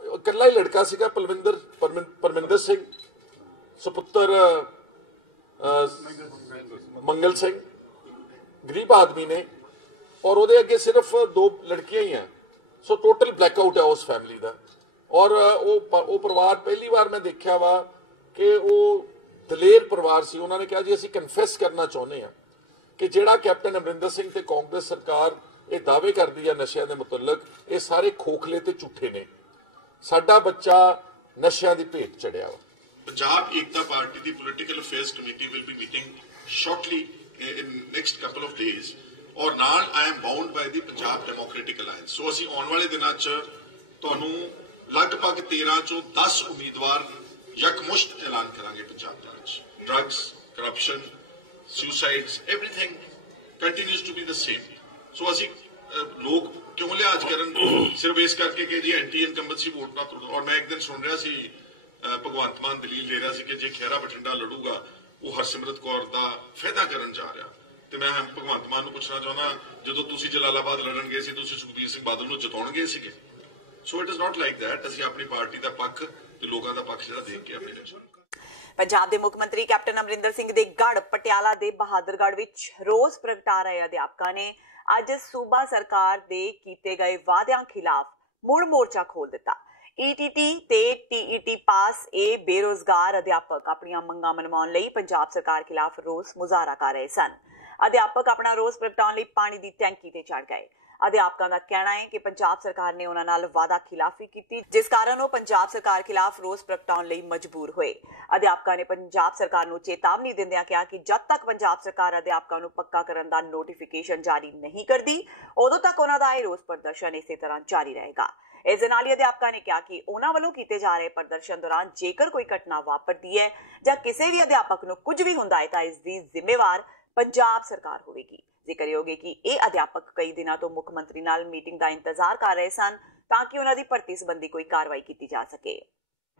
ਇਕੱਲਾ ਹੀ ਲੜਕਾ ਸੀਗਾ ਪਰਮਿੰਦਰ ਸਿੰਘ ਸੁਪੁੱਤਰ ਮੰਗਲ ਸਿੰਘ, ਗਰੀਬ ਆਦਮੀ ਨੇ, ਔਰ ਉਹਦੇ ਅੱਗੇ ਸਿਰਫ 2 ਲੜਕੀਆਂ ਹੀ ਆ। ਸੋ ਟੋਟਲ ਬਲੈਕਆਊਟ ਹੈ ਉਸ ਫੈਮਿਲੀ ਦਾ। ਔਰ ਉਹ ਪਰਿਵਾਰ ਪਹਿਲੀ ਵਾਰ ਮੈਂ ਦੇਖਿਆ ਵਾ ਕਿ ਉਹ ਦਲੇਰ ਪਰਿਵਾਰ ਸੀ। ਉਹਨਾਂ ਨੇ ਕਿਹਾ ਜੀ ਅਸੀਂ ਕਨਫੈਸ ਕਰਨਾ ਚਾਹੁੰਦੇ ਹਾਂ ਕਿ ਜਿਹੜਾ ਕੈਪਟਨ ਅਮਰਿੰਦਰ ਸਿੰਘ ਤੇ ਕਾਂਗਰਸ ਸਰਕਾਰ ਇਹ ਦਾਅਵੇ ਕਰਦੀ ਹੈ ਨਸ਼ਿਆਂ ਦੇ ਮੁਤਲਕ, ਇਹ ਸਾਰੇ ਖੋਖਲੇ ਤੇ ਝੂਠੇ ਨੇ। ਸਾਡਾ ਬੱਚਾ ਨਸ਼ਿਆਂ ਦੀ ਭੇਟ ਚੜਿਆ ਵਾ। Punjab Ekta party the political affairs committee will be meeting shortly in next couple of days, ਔਰ ਨਾਲ I am bound by the Punjab democratic alliance. ਸੋ ਅਸੀਂ ਆਉਣ ਵਾਲੇ ਦਿਨਾਂ 'ਚ ਤੁਹਾਨੂੰ ਲਗਭਗ 13 ਚੋਂ 10 ਉਮੀਦਵਾਰ ਯਕਮੁਸ਼ਤ ਐਲਾਨ ਕਰਾਂਗੇ ਪੰਜਾਬ ਦੇ ਵਿੱਚ। Drugs, corruption, suicides, everything continues to be the same. So ਅਸੀਂ ਲੋਕ ਕਿਉਂ ਲਿਹਾਜ਼ ਕਰਨ ਸਿਰਫ ਇਸ ਕਰਕੇ ਕਿ ਜੀ ਐਂਟੀ ਇਨਕੰਬੈਂਸੀ ਵੋਟ ਨਾ ਤੋੜੋ। ਔਰ ਮੈਂ ਇੱਕ ਦਿਨ ਸੁਣ ਰਿਹਾ ਸੀ ਭਗਵੰਤ ਮਾਨ ਦਲੀਲ ਦੇ ਰਿਹਾ ਸੀ ਕਿ ਜੇ ਖਹਿਰਾ ਬਠਿੰਡਾ ਲੜੂਗਾ ਉਹ ਹਰਸਿਮਰਤ ਕੌਰ ਦਾ ਫਾਇਦਾ ਕਰਨ ਜਾ ਰਿਹਾ। ਤੇ ਮੈਂ ਭਗਵੰਤ ਮਾਨ ਨੂੰ ਪੁੱਛਣਾ ਚਾਹੁੰਦਾ, ਜਦੋਂ ਤੁਸੀਂ ਜਲਾਲਾਬਾਦ ਲੜਨ ਗਏ ਸੀ ਤੁਸੀਂ ਸੁਖਬੀਰ ਸਿੰਘ ਬਾਦਲ ਨੂੰ ਜਿਤਾਉਣ ਗਏ ਸੀਗੇ? So it is not like that. ਅਸੀਂ ਆਪਣੀ ਪਾਰਟੀ ਦਾ ਪੱਖ ਤੇ ਲੋਕਾਂ ਦਾ ਪੱਖ ਜਿਹੜਾ ਦੇਖ ਕੇ ਆਪਣੇ ਪੰਜਾਬ ਦੇ ਮੁੱਖ ਮੰਤਰੀ ਕੈਪਟਨ ਅਮਰਿੰਦਰ ਸਿੰਘ ਦੇ ਗੜ੍ਹ ਪਟਿਆਲਾ ਦੇ ਬਹਾਦਰਗੜ੍ਹ ਵਿੱਚ ਰੋਸ ਪ੍ਰਗਟਾ ਰਹੇ ਅਧਿਆਪਕਾਂ ਨੇ ਅੱਜ ਸੂਬਾ ਸਰਕਾਰ ਦੇ ਕੀਤੇ ਗਏ ਵਾਅਦਿਆਂ ਖਿਲਾਫ ਮੁੜ ਮੋਰਚਾ ਖੋਲ ਦਿੱਤਾ। ਈਟੀਟੀ ਤੇ ਟੀਈਟੀ ਪਾਸ ਇਹ ਬੇਰੋਜ਼ਗਾਰ ਅਧਿਆਪਕ ਆਪਣੀਆਂ ਮੰਗਾਂ ਮਨਵਾਉਣ ਲਈ ਪੰਜਾਬ ਸਰਕਾਰ ਖਿਲਾਫ ਰੋਸ ਮੁਜ਼ਾਹਰਾ ਕਰ ਰਹੇ ਸਨ। ਅਧਿਆਪਕ ਆਪਣਾ ਰੋਸ ਪ੍ਰਗਟਾਉਣ ਲਈ ਪਾਣੀ ਦੀ ਟੈਂਕੀ ਤੇ ਚੜ ਗਏ। ਅਧਿਆਪਕਾਂ ਦਾ ਕਹਿਣਾ ਹੈ ਕਿ ਪੰਜਾਬ ਸਰਕਾਰ ਨੇ ਉਹਨਾਂ ਨਾਲ ਵਾਅਦਾ ਖਿਲਾਫੀ ਕੀਤੀ, ਜਿਸ ਕਾਰਨ ਉਹ ਪੰਜਾਬ ਸਰਕਾਰ ਖਿਲਾਫ ਰੋਸ ਪ੍ਰਗਟਾਉਣ ਲਈ ਮਜਬੂਰ ਹੋਏ। ਅਧਿਆਪਕਾਂ ਨੇ ਪੰਜਾਬ ਸਰਕਾਰ ਨੂੰ ਚੇਤਾਵਨੀ ਦਿੰਦਿਆਂ ਕਿਹਾ ਕਿ ਜਦ ਤੱਕ ਪੰਜਾਬ ਸਰਕਾਰ ਅਧਿਆਪਕਾਂ ਨੂੰ ਪੱਕਾ ਕਰਨ ਦਾ ਨੋਟੀਫਿਕੇਸ਼ਨ ਜਾਰੀ ਨਹੀਂ ਕਰਦੀ, ਉਦੋਂ ਤੱਕ ਉਹਨਾਂ ਦਾ ਇਹ ਰੋਸ ਪ੍ਰਦਰਸ਼ਨ ਇਸੇ ਤਰ੍ਹਾਂ ਜਾਰੀ ਰਹੇਗਾ। ਇਸ ਦੇ ਨਾਲ ਹੀ ਅਧਿਆਪਕਾਂ ਨੇ ਕਿਹਾ ਕਿ ਉਹਨਾਂ ਵੱਲੋਂ ਕੀਤੇ ਜਾ ਰਹੇ ਪ੍ਰਦਰਸ਼ਨ ਦੌਰਾਨ ਜੇਕਰ ਕੋਈ ਘਟਨਾ ਵਾਪਰਦੀ ਹੈ ਜਾਂ ਕਿਸੇ ਵੀ ਅਧਿਆਪਕ ਨੂੰ ਕੁਝ ਵੀ ਹੁੰਦਾ ਹੈ ਤਾਂ ਇਸ ਦੀ ਜ਼ਿੰਮੇਵਾਰ ਪੰਜਾਬ ਸਰਕਾਰ ਹੋਵੇਗੀ। ਜ਼ਿਕਰਯੋਗ ਹੈ ਕਿ ਇਹ ਅਧਿਆਪਕ ਕਈ ਦਿਨਾਂ ਤੋਂ ਮੁੱਖ ਮੰਤਰੀ ਨਾਲ ਮੀਟਿੰਗ ਦਾ ਇੰਤਜ਼ਾਰ ਕਰ ਰਹੇ ਸਨ ਤਾਂ ਕਿ ਉਹਨਾਂ ਦੀ ਭਰਤੀ ਸੰਬੰਧੀ ਕੋਈ ਕਾਰਵਾਈ ਕੀਤੀ ਜਾ ਸਕੇ।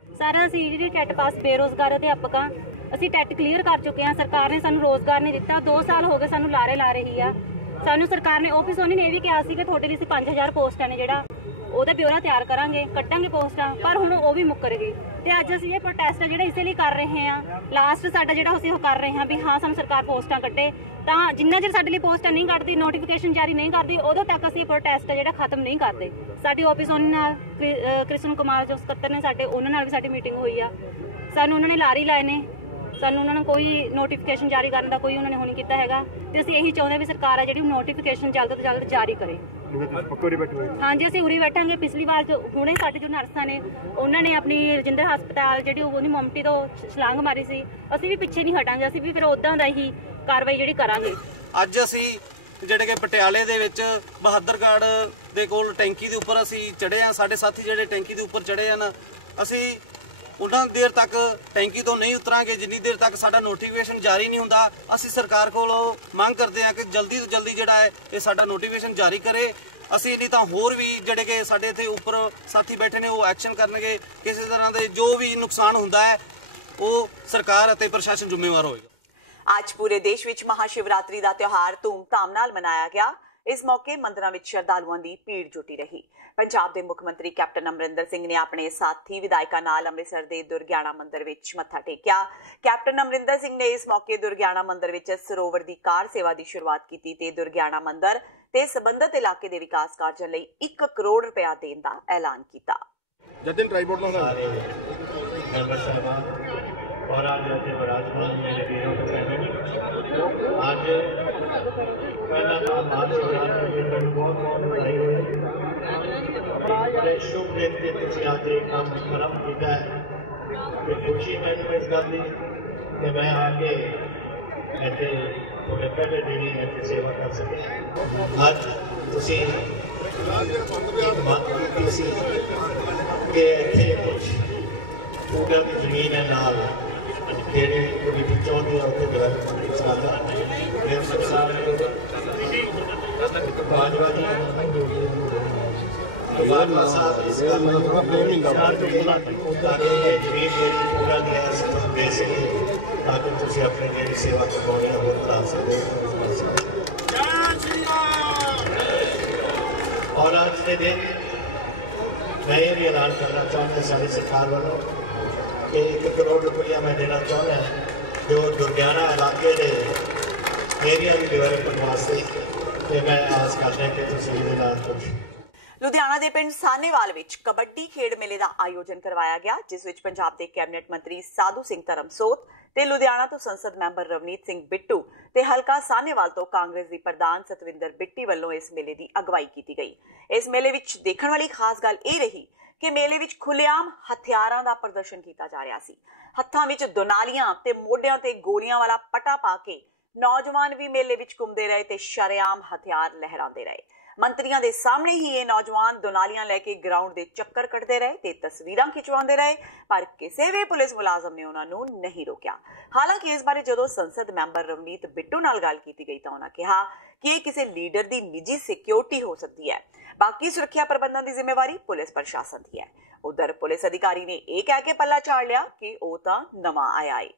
ਸਾਰਾ ਅਸੀਂ ਜਿਹੜੀ ਟੈਟ ਪਾਸ ਬੇਰੋਜ਼ਗਾਰ ਅਧਿਆਪਕਾਂ ਅਸੀਂ ਟੈਟ ਕਲੀਅਰ ਕਰ ਚੁੱਕੇ ਹਾਂ। ਸਰਕਾਰ ਨੇ ਸਾਨੂੰ ਰੋਜ਼ਗਾਰ ਨਹੀਂ ਦਿੱਤਾ, 2 ਸਾਲ ਹੋ ਗਏ ਸਾਨੂੰ ਲਾਰੇ ਲਾ ਰਹੀ ਆ। ਸਾਨੂੰ ਸਰਕਾਰ ਨੇ ਆਫਿਸ ਉਹਨੇ ਇਹ ਵੀ ਕਿਹਾ ਸੀ ਕਿ ਤੁਹਾਡੇ ਲਈ ਅਸੀਂ 5000 ਪੋਸਟਾਂ ਨੇ ਜਿਹੜਾ ਉਹਦਾ ਬਿਊਰਾ ਤਿਆਰ ਕਰਾਂਗੇ, ਕੱਢਾਂਗੇ ਪੋਸਟਾਂ, ਪਰ ਹੁਣ ਉਹ ਵੀ ਮੁੱਕਰ ਗਈ। ਤੇ ਅੱਜ ਅਸੀਂ ਇਹ ਪ੍ਰੋਟੈਸਟ ਜਿਹੜਾ ਇਸੇ ਲਈ ਕਰ ਰਹੇ ਹਾਂ, ਲਾਸਟ ਸਾਡਾ ਜਿਹੜਾ ਅਸੀਂ ਉਹ ਕਰ ਰਹੇ ਹਾਂ ਵੀ ਹਾਂ ਸਾਨੂੰ ਸਰਕਾਰ ਪੋਸਟਾਂ ਕੱਢੇ, ਤਾਂ ਜਿੰਨਾ ਚਿਰ ਸਾਡੇ ਲਈ ਪੋਸਟਾਂ ਨਹੀਂ ਕੱਢਦੀ, ਨੋਟੀਫਿਕੇਸ਼ਨ ਜਾਰੀ ਨਹੀਂ ਕਰਦੀ, ਉਦੋਂ ਤੱਕ ਅਸੀਂ ਇਹ ਪ੍ਰੋਟੈਸਟ ਜਿਹੜਾ ਖਤਮ ਨਹੀਂ ਕਰਦੇ। ਸਾਡੀ ਆਫਿਸ ਉਹਨਾਂ ਨਾਲ ਕ੍ਰਿਸ਼ਨ ਕੁਮਾਰ ਜੋ ਸਕੱਤਰ ਨੇ ਸਾਡੇ, ਉਹਨਾਂ ਨਾਲ ਵੀ ਸਾਡੀ ਮੀਟਿੰਗ ਹੋਈ ਆ। ਸਾਨੂੰ ਉਹਨਾਂ ਨੇ ਲਾਰੀ ਲਾਏ ਨੇ, ਸਾਨੂੰ ਉਹਨਾਂ ਨੇ ਕੋਈ ਨੋਟੀਫਿਕੇਸ਼ਨ ਜਾਰੀ ਕਰਨ ਦਾ ਕੋਈ ਉਹਨਾਂ ਨੇ ਹੁਣ ਨਹੀਂ ਕੀਤਾ ਹੈਗਾ। ਤੇ ਅਸੀਂ ਇਹੀ ਚਾਹੁੰਦੇ ਵੀ ਸਰਕਾਰ ਆ ਜਿਹੜੀ ਨੋਟੀਫਿਕੇਸ਼ਨ ਜਲਦ ਤੋਂ ਜਲਦ ਜਾਰੀ ਕਰੇ। ਹਾਂਜੀ, ਅਸੀਂ ਉਰੀ ਬੈਠਾਂਗੇ। ਪਿਛਲੀ ਵਾਰ ਜੋ ਹੁਣੇ ਸਾਡੇ ਜੋ ਨਰਸਾਂ ਨੇ ਉਹਨਾਂ ਨੇ ਆਪਣੀ ਰਜਿੰਦਰ ਹਸਪਤਾਲ ਜਿਹੜੀ ਉਹਦੀ ਮਮਟੀ ਤੋਂ ਛਲਾਂਗ ਮਾਰੀ ਸੀ, ਅਸੀਂ ਵੀ ਪਿੱਛੇ ਨਹੀਂ ਹਟਾਂਗੇ, ਅਸੀਂ ਵੀ ਫਿਰ ਉਦਾਂ ਦਾ ਹੀ ਕਾਰਵਾਈ ਜਿਹੜੀ ਕਰਾਂਗੇ। ਅੱਜ ਅਸੀਂ ਜਿਹੜੇ ਕਿ ਪਟਿਆਲੇ ਦੇ ਵਿੱਚ ਬਹਾਦਰਗੜ੍ਹ ਦੇ ਕੋਲ ਟੈਂਕੀ ਦੇ ਉੱਪਰ ਅਸੀਂ ਚੜ੍ਹੇ ਆ। ਸਾਡੇ ਸਾਥੀ ਜਿਹੜੇ ਟੈਂਕੀ ਦੇ ਉੱਪਰ ਚੜ੍ਹੇ ਹਨ, ਅਸੀਂ ਉਹਨਾਂ ਦੇਰ ਤੱਕ ਟੈਂਕੀ ਤੋਂ ਨਹੀਂ ਉਤਰਾਂਗੇ ਜਿੰਨੀ ਦੇਰ ਤੱਕ ਸਾਡਾ ਨੋਟੀਫਿਕੇਸ਼ਨ ਜਾਰੀ ਨਹੀਂ ਹੁੰਦਾ। ਅਸੀਂ ਸਰਕਾਰ ਕੋਲੋਂ ਮੰਗ ਕਰਦੇ ਹਾਂ ਕਿ ਜਲਦੀ ਤੋਂ ਜਲਦੀ ਜਿਹੜਾ ਹੈ ਇਹ ਸਾਡਾ ਨੋਟੀਫਿਕੇਸ਼ਨ ਜਾਰੀ ਕਰੇ। ਅਸੀਂ ਨਹੀਂ ਤਾਂ ਹੋਰ ਵੀ ਜਿਹੜੇ ਕਿ ਸਾਡੇ ਇੱਥੇ ਉੱਪਰ ਸਾਥੀ ਬੈਠੇ ਨੇ ਉਹ ਐਕਸ਼ਨ ਕਰਨਗੇ। ਕਿਸੇ ਤਰ੍ਹਾਂ ਦੇ ਜੋ ਵੀ ਨੁਕਸਾਨ ਹੁੰਦਾ ਹੈ ਉਹ ਸਰਕਾਰ ਅਤੇ ਪ੍ਰਸ਼ਾਸਨ ਜ਼ਿੰਮੇਵਾਰ ਹੋਏਗਾ। ਅੱਜ ਪੂਰੇ ਦੇਸ਼ ਵਿੱਚ ਮਹਾਸ਼ਿਵਰਾਤਰੀ ਦਾ ਤਿਉਹਾਰ ਧੂਮਧਾਮ ਨਾਲ ਮਨਾਇਆ ਗਿਆ। ਇਸ ਮੌਕੇ ਮੰਦਰਾਂ ਵਿੱਚ ਸ਼ਰਧਾਲੂਆਂ ਦੀ ਭੀੜ ਜੁਟੀ ਰਹੀ। ਪੰਜਾਬ ਦੇ ਮੁੱਖ ਮੰਤਰੀ ਕੈਪਟਨ ਅਮਰਿੰਦਰ ਸਿੰਘ ਨੇ ਆਪਣੇ ਸਾਥੀ ਵਿਧਾਇਕਾਂ ਨਾਲ ਅੰਮ੍ਰਿਤਸਰ ਦੇ ਦੁਰਗਿਆਣਾ ਮੰਦਿਰ ਵਿੱਚ ਮੱਥਾ ਟੇਕਿਆ। ਕੈਪਟਨ ਅਮਰਿੰਦਰ ਸਿੰਘ ਨੇ ਇਸ ਮੌਕੇ ਦੁਰਗਿਆਣਾ ਮੰਦਿਰ ਵਿੱਚ ਸਰੋਵਰ ਦੀ ਕਾਰ ਸੇਵਾ ਦੀ ਸ਼ੁਰੂਆਤ ਕੀਤੀ ਤੇ ਦੁਰਗਿਆਣਾ ਮੰਦਿਰ ਤੇ ਸੰਬੰਧਿਤ ਇਲਾਕੇ ਦੇ ਵਿਕਾਸ ਕਾਰਜਾਂ ਲਈ 1 ਕਰੋੜ ਰੁਪਇਆ ਦੇਣ ਦਾ ਐਲਾਨ ਕੀਤਾ। ਜਤਨ ਟ੍ਰਾਈਪੋਡ ਨਾਲ और आज ऐसे विराजमान मेरे वीरों को कहने आज पहला काम महाशिवरात्रि के बहुत बहुत बधाई हो। बड़े शुभ दिन के तुझे आज एक काम कर्म किया है। खुशी मैंने इस गल की कि मैं आके ऐसे थोड़े पहले दिन ऐसी सेवा कर सके। आज तुसी मांग की सी कि इतने कुछ पूरा की जमीन है नाल ਜਿਹੜੇ ਕੋਈ ਚਾਹੁੰਦੇ ਆ ਉੱਥੇ ਡਿਵੈਲਪਮੈਂਟ ਚੱਲਦਾ ਹੈ। ਸਰਕਾਰ ਬਾਜਵਾ ਜੀ ਬਾਜਵਾ ਸਾਹਿਬ ਇਸ ਗੱਲ ਨੂੰ ਵਿਚਾਰ ਤੋਂ ਬਣਾ ਕੇ ਜਿਹੜੀ ਪੂਰਾ ਦੇ ਸਕੇ ਤਾਂ ਕਿ ਤੁਸੀਂ ਆਪਣੀ ਜਿਹੜੀ ਸੇਵਾ ਕਰਵਾਉਣੀ ਹੈ ਉਹ ਕਰਾ ਸਕੋ। और आज के दिन मैं ये भी ऐलान करना चाहूँगा सारी सरकार वालों कि 1 करोड़ रुपया मैं देना चाहता जो दुर्गियाना इलाके के एरिया की डिवेलपमेंट वास्ते तो मैं आस करता कि तुम ਲੁਧਿਆਣਾ ਦੇ ਪਿੰਡ ਸਾਨੇਵਾਲ ਵਿੱਚ ਕਬੱਡੀ ਖੇਡ ਮੇਲੇ ਦਾ ਆਯੋਜਨ ਕਰਵਾਇਆ ਗਿਆ, ਜਿਸ ਵਿੱਚ ਪੰਜਾਬ ਦੇ ਕੈਬਨਿਟ ਮੰਤਰੀ ਸਾਧੂ ਸਿੰਘ ਧਰਮਸੋਤ ਤੇ ਲੁਧਿਆਣਾ ਤੋਂ ਸੰਸਦ ਮੈਂਬਰ ਰਵਨੀਤ ਸਿੰਘ ਬਿੱਟੂ ਤੇ ਹਲਕਾ ਸਾਨੇਵਾਲ ਤੋਂ ਕਾਂਗਰਸ ਦੀ ਪ੍ਰਧਾਨ ਸਤਵਿੰਦਰ ਬਿੱਟੀ ਵੱਲੋਂ ਇਸ ਮੇਲੇ ਦੀ ਅਗਵਾਈ ਕੀਤੀ ਗਈ। ਇਸ ਮੇਲੇ ਵਿੱਚ ਦੇਖਣ ਵਾਲੀ ਖਾਸ ਗੱਲ ਇਹ ਰਹੀ ਕਿ ਮੇਲੇ ਵਿੱਚ ਖੁੱਲ੍ਹੇਆਮ ਹਥਿਆਰਾਂ ਦਾ ਪ੍ਰਦਰਸ਼ਨ ਕੀਤਾ ਜਾ ਰਿਹਾ ਸੀ। ਹੱਥਾਂ ਵਿੱਚ ਦੁਨਾਲੀਆਂ ਤੇ ਮੋਢਿਆਂ ਤੇ ਗੋਲੀਆਂ ਵਾਲਾ ਪਟਾ ਪਾ ਕੇ ਨੌਜਵਾਨ ਵੀ ਮੇਲੇ ਵਿੱਚ ਘੁੰਮਦੇ ਰਹੇ ਤੇ ਸ਼ਰੇਆਮ ਹਥਿਆਰ ਲਹਿਰਾਉਂਦੇ ਰਹੇ। ਮੰਤਰੀਆਂ ਦੇ ਸਾਹਮਣੇ ਹੀ ਇਹ ਨੌਜਵਾਨ ਦੁਨਾਲੀਆਂ ਲੈ ਕੇ ਗਰਾਊਂਡ ਦੇ ਚੱਕਰ ਕੱਢਦੇ ਰਹੇ ਤੇ ਤਸਵੀਰਾਂ ਖਿਚਵਾਉਂਦੇ ਰਹੇ, ਪਰ ਕਿਸੇ ਵੀ ਪੁਲਿਸ ਮੁਲਾਜ਼ਮ ਨੇ ਉਹਨਾਂ ਨੂੰ ਨਹੀਂ ਰੋਕਿਆ। ਹਾਲਾਂਕਿ ਇਸ ਬਾਰੇ ਜਦੋਂ ਸੰਸਦ ਮੈਂਬਰ ਰਵਨੀਤ ਬਿੱਟੂ ਨਾਲ ਗੱਲ ਕੀਤੀ ਗਈ ਤਾਂ ਉਹਨਾਂ ਕਿਹਾ ਕਿ ਇਹ ਕਿਸੇ ਲੀਡਰ ਦੀ ਨਿੱਜੀ ਸਿਕਿਉਰਿਟੀ ਹੋ ਸਕਦੀ ਹੈ, ਬਾਕੀ ਸੁਰੱਖਿਆ ਪ੍ਰਬੰਧਾਂ ਦੀ ਜ਼ਿੰਮੇਵਾਰੀ ਪੁਲਿਸ ਪ੍ਰਸ਼ਾਸਨ ਦੀ ਹੈ। ਉਧਰ ਪੁਲਿਸ ਅਧਿਕਾਰੀ ਨੇ ਇਹ ਕਹਿ ਕੇ ਪੱਲਾ ਝਾੜ ਲਿਆ ਕਿ ਉਹ ਤਾਂ ਨਵਾਂ ਆਇਆ ਹੈ।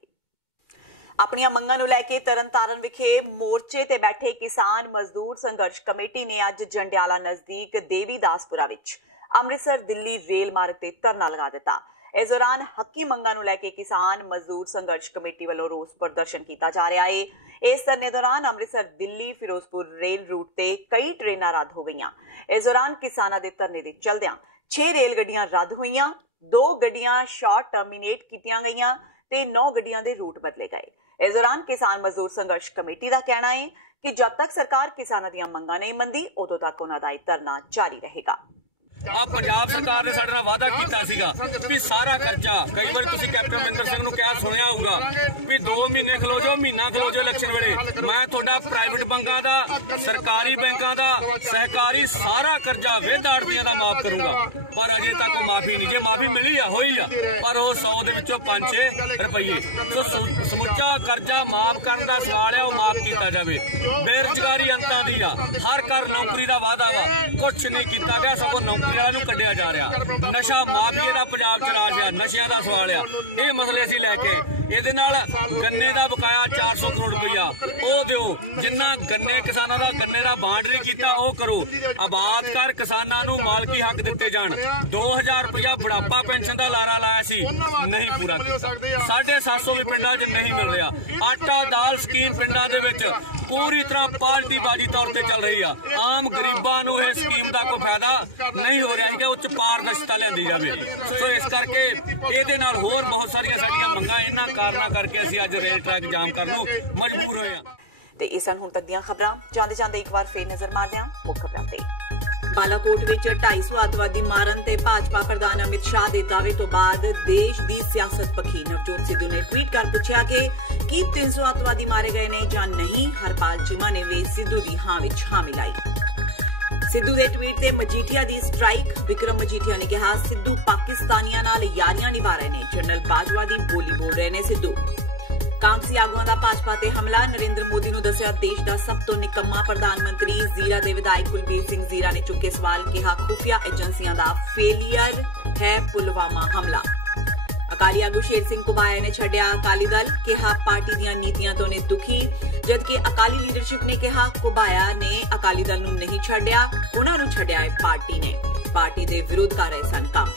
ਆਪਣੀਆਂ ਮੰਗਾਂ ਨੂੰ ਲੈ ਕੇ ਤਰਨਤਾਰਨ ਵਿਖੇ ਮੋਰਚੇ ਤੇ ਬੈਠੇ ਕਿਸਾਨ ਮਜ਼ਦੂਰ ਸੰਘਰਸ਼ ਕਮੇਟੀ ਨੇ ਅੱਜ ਜੰਡਿਆਲਾ ਨਜ਼ਦੀਕ ਦੇਵੀਦਾਸਪੁਰਾ ਵਿੱਚ ਅੰਮ੍ਰਿਤਸਰ ਦਿੱਲੀ ਰੇਲ ਮਾਰਗ ਤੇ ਧਰਨਾ ਲਗਾ ਦਿੱਤਾ। ਇਸ ਦੌਰਾਨ ਹੱਕੀ ਮੰਗਾਂ ਨੂੰ ਲੈ ਕੇ ਕਿਸਾਨ ਮਜ਼ਦੂਰ ਸੰਘਰਸ਼ ਕਮੇਟੀ ਵੱਲੋਂ ਰੋਸ ਪ੍ਰਦਰਸ਼ਨ ਕੀਤਾ ਜਾ ਰਿਹਾ ਹੈ। ਇਸ ਧਰਨੇ ਦੌਰਾਨ ਅੰਮ੍ਰਿਤਸਰ ਦਿੱਲੀ ਫਿਰੋਜ਼ਪੁਰ ਰੇਲ ਰੂਟ ਤੇ ਕਈ ਟ੍ਰੇਨਾਂ ਰੱਦ ਹੋ ਗਈਆਂ। ਇਸ ਦੌਰਾਨ ਕਿਸਾਨਾਂ ਦੇ ਧਰਨੇ ਦੇ ਚਲਦਿਆਂ 6 ਰੇਲ ਗੱਡੀਆਂ ਰੱਦ ਹੋਈਆਂ, 2 ਗੱਡੀਆਂ ਸ਼ਾਰਟ ਟਰਮੀਨੇਟ ਕੀਤੀਆਂ ਗਈਆਂ ਤੇ 9 ਗੱਡੀਆਂ ਦੇ ਰੂਟ ਬਦਲੇ ਗਏ। ਇਸ ਦੌਰਾਨ ਕਿਸਾਨ ਮਜ਼ਦੂਰ ਸੰਘਰਸ਼ ਕਮੇਟੀ ਦਾ ਕਹਿਣਾ ਹੈ कि जब तक सरकार किसानों दी मंगां नहीं मंदी उदों तक उन्हां दा धरना जारी रहेगा। पंजाब सरकार ने साडे नाल वादा कीता सीगा भी सारा कर्जा, कई बार तुसीं कैप्टन अमरिंदर सिंह नूं कहा सुनिया होगा भी 2 महीने खलो जाओ, महीना खलो जाओ इलैक्शन वेले, मैं तुहाडा प्राइवेट बैंकां दा, सरकारी बैंकां दा, सहकारी सारा कर्जा विद आड़तियां दा माफ करूंगा। पर अजे तक माफी नहीं, जे माफी मिली आ होई आ, पर वो 100 दे विचों 5-6 रुपये तो समुचा कर्जा माफ करन दा सवाल है, वो माफ किया जाए। बेरोजगारी अंतां दी आ, हर घर नौकरी दा वादा वा, कुछ नहीं किया गया, सगों नौकरी कढ़िया जा रहा। नशा माफिया का पंजाब च राज है, नशिया का सवाल है। ये मसले असीं लैके ਇਹਦੇ ਨਾਲ गन्ने का बकाया 400 करोड़ रुपया ਉਹ ਦਿਓ, ਜਿੰਨਾ गन्ने किसानों का गन्ने का बांड नहीं किया ਉਹ करो, आबाद कर किसानों ਨੂੰ मालकी हक दिते जाण। 2000 रुपया बुढ़ापा पेंशन का लारा लाया सी, नहीं पूरा किया। 750 भी पिंडां 'ਚ नहीं मिल रहा। आटा दाल स्कीम पिंडां दे विच पूरी तरह पार्टीबाजी तौर पर चल रही है। आम गरीबां ਨੂੰ ਇਹ स्कीम का कोई फायदा नहीं हो रहा है, उच्च पारदर्शिता लिਆਂਦੀ ਜਾਵੇ। सो इस करके ਇਹਦੇ ਨਾਲ ਹੋਰ बहुत ਸਾਰੀਆਂ ਸਾਡੀਆਂ ਮੰਗਾਂ ਇਹਨਾਂ ਕਾਰਨਾਂ ਕਰਕੇ ਅਸੀਂ ਅੱਜ ਰੇਲ ਟਰੈਕ ਜਾਮ ਕਰਨ ਨੂੰ ਮਜਬੂਰ ਹੋਏ ਹਾਂ। ਤੇ ਇਹ ਸਨ ਹੁਣ ਤੱਕ ਦੀਆਂ ਖਬਰਾਂ। ਜਾਂਦੇ ਇੱਕ ਵਾਰ ਫੇਰ ਨਜ਼ਰ ਮਾਰਦੇ ਹਾਂ ਮੁੱਖ ਖਬਰਾਂ ਤੇ। ਬਾਲਾਕੋਟ ਵਿੱਚ 250 ਅੱਤਵਾਦੀ ਮਾਰਨ ਤੇ ਭਾਜਪਾ ਪ੍ਰਧਾਨ ਅਮਿਤ ਸ਼ਾਹ ਦੇ ਦਾਅਵੇ ਤੋਂ ਬਾਅਦ ਦੇਸ਼ ਦੀ ਸਿਆਸਤ ਪੱਖੀ ਨਵਜੋਤ ਸਿੱਧੂ ਨੇ ਟਵੀਟ ਕਰ ਪੁੱਛਿਆ ਕਿ ਕੀ 300 ਅੱਤਵਾਦੀ ਮਾਰੇ ਗਏ ਨੇ ਜਾਂ ਨਹੀਂ। ਹਰਪਾਲ ਚੀਮਾ ਨੇ ਵੀ ਸਿੱਧੂ ਦੀ ਹਾਂ ਵਿੱਚ ਹਾਂ ਮਿਲਾਈ। ਸਿੱਧੂ ਦੇ ਟਵੀਟ ਤੇ ਮਜੀਠੀਆ ਦੀ ਸਟ੍ਰਾਈਕ। ਵਿਕਰਮ ਮਜੀਠੀਆ ਨੇ ਕਿਹਾ ਸਿੱਧੂ ਪਾਕਿਸਤਾਨੀਆਂ ਨਾਲ ਯਾਰੀਆਂ ਨਿਭਾ ਰਹੇ ਨੇ, ਜਨਰਲ ਬਾਜਵਾ ਦੀ ਬੋਲੀ ਬੋਲ ਰਹੇ ਨੇ ਸਿੱਧੂ। ਕਾਂਗਰਸੀ ਆਗੂਆਂ ਦਾ ਭਾਜਪਾ ਤੇ ਹਮਲਾ। ਨਰਿੰਦਰ ਮੋਦੀ ਨੂੰ ਦੱਸਿਆ ਦੇਸ਼ ਦਾ ਸਭ ਤੋਂ ਨਿਕੰਮਾ ਪ੍ਰਧਾਨ ਮੰਤਰੀ। ਜ਼ੀਰਾ ਦੇ ਵਿਧਾਇਕ ਕੁਲਬੀਰ ਸਿੰਘ ਜ਼ੀਰਾ ਨੇ ਚੁੱਕੇ ਸਵਾਲ, ਕਿਹਾ ਖੁਫੀਆ ਏਜੰਸੀਆਂ ਦਾ ਫੇਲੀਅਰ ਹੈ ਪੁਲਵਾਮਾ ਹਮਲਾ। ਅਕਾਲੀ ਆਗੂ ਸ਼ੇਰ ਸਿੰਘ ਘੁਬਾਇਆ ਨੇ ਛੱਡਿਆ ਅਕਾਲੀ ਦਲ, ਕਿਹਾ ਪਾਰਟੀ ਦੀਆਂ ਨੀਤੀਆਂ ਤੋਂ ਨੇ ਦੁਖੀ। ਜਦਕਿ ਅਕਾਲੀ ਲੀਡਰਸ਼ਿਪ ਨੇ ਕਿਹਾ ਘੁਬਾਇਆ ਨੇ ਅਕਾਲੀ ਦਲ ਨੂੰ ਨਹੀਂ ਛੱਡਿਆ, ਉਹਨਾਂ ਨੂੰ ਛੱਡਿਆ ਹੈ ਪਾਰਟੀ ਨੇ, ਪਾਰਟੀ ਦੇ ਵਿਰੋਧ ਕਰ ਰਹੇ ਸਨ ਕੰਮ।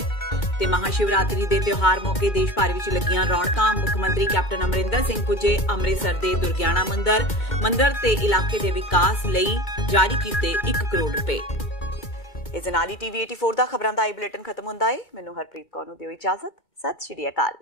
ਤੇ ਮਹਾਸ਼ਿਵਰਾਤਰੀ ਦੇ ਤਿਉਹਾਰ ਮੌਕੇ ਦੇਸ਼ ਭਰ ਵਿੱਚ ਲੱਗੀਆਂ ਰੌਣਕਾਂ। ਮੁੱਖ ਮੰਤਰੀ ਕੈਪਟਨ ਅਮਰਿੰਦਰ ਸਿੰਘ ਪੁੱਜੇ ਅੰਮ੍ਰਿਤਸਰ ਦੇ ਦੁਰਗਿਆਣਾ ਮੰਦਰ ਤੇ ਇਲਾਕੇ ਦੇ ਵਿਕਾਸ ਲਈ ਜਾਰੀ ਕੀਤੇ 1 ਕਰੋੜ ਰੁਪਏ। ਇਸ ਨਾਲ ਹੀ TV 84 ਦਾ ਖਬਰਾਂ ਦਾ ਇਹ ਬੁਲੇਟਿਨ ਖਤਮ ਹੁੰਦਾ ਹੈ। ਮੈਨੂੰ ਹਰਪ੍ਰੀਤ ਕੌਰ ਨੂੰ ਦਿਓ ਇਜਾਜ਼ਤ। ਸਤਿ ਸ਼੍ਰੀ ਅਕਾਲ।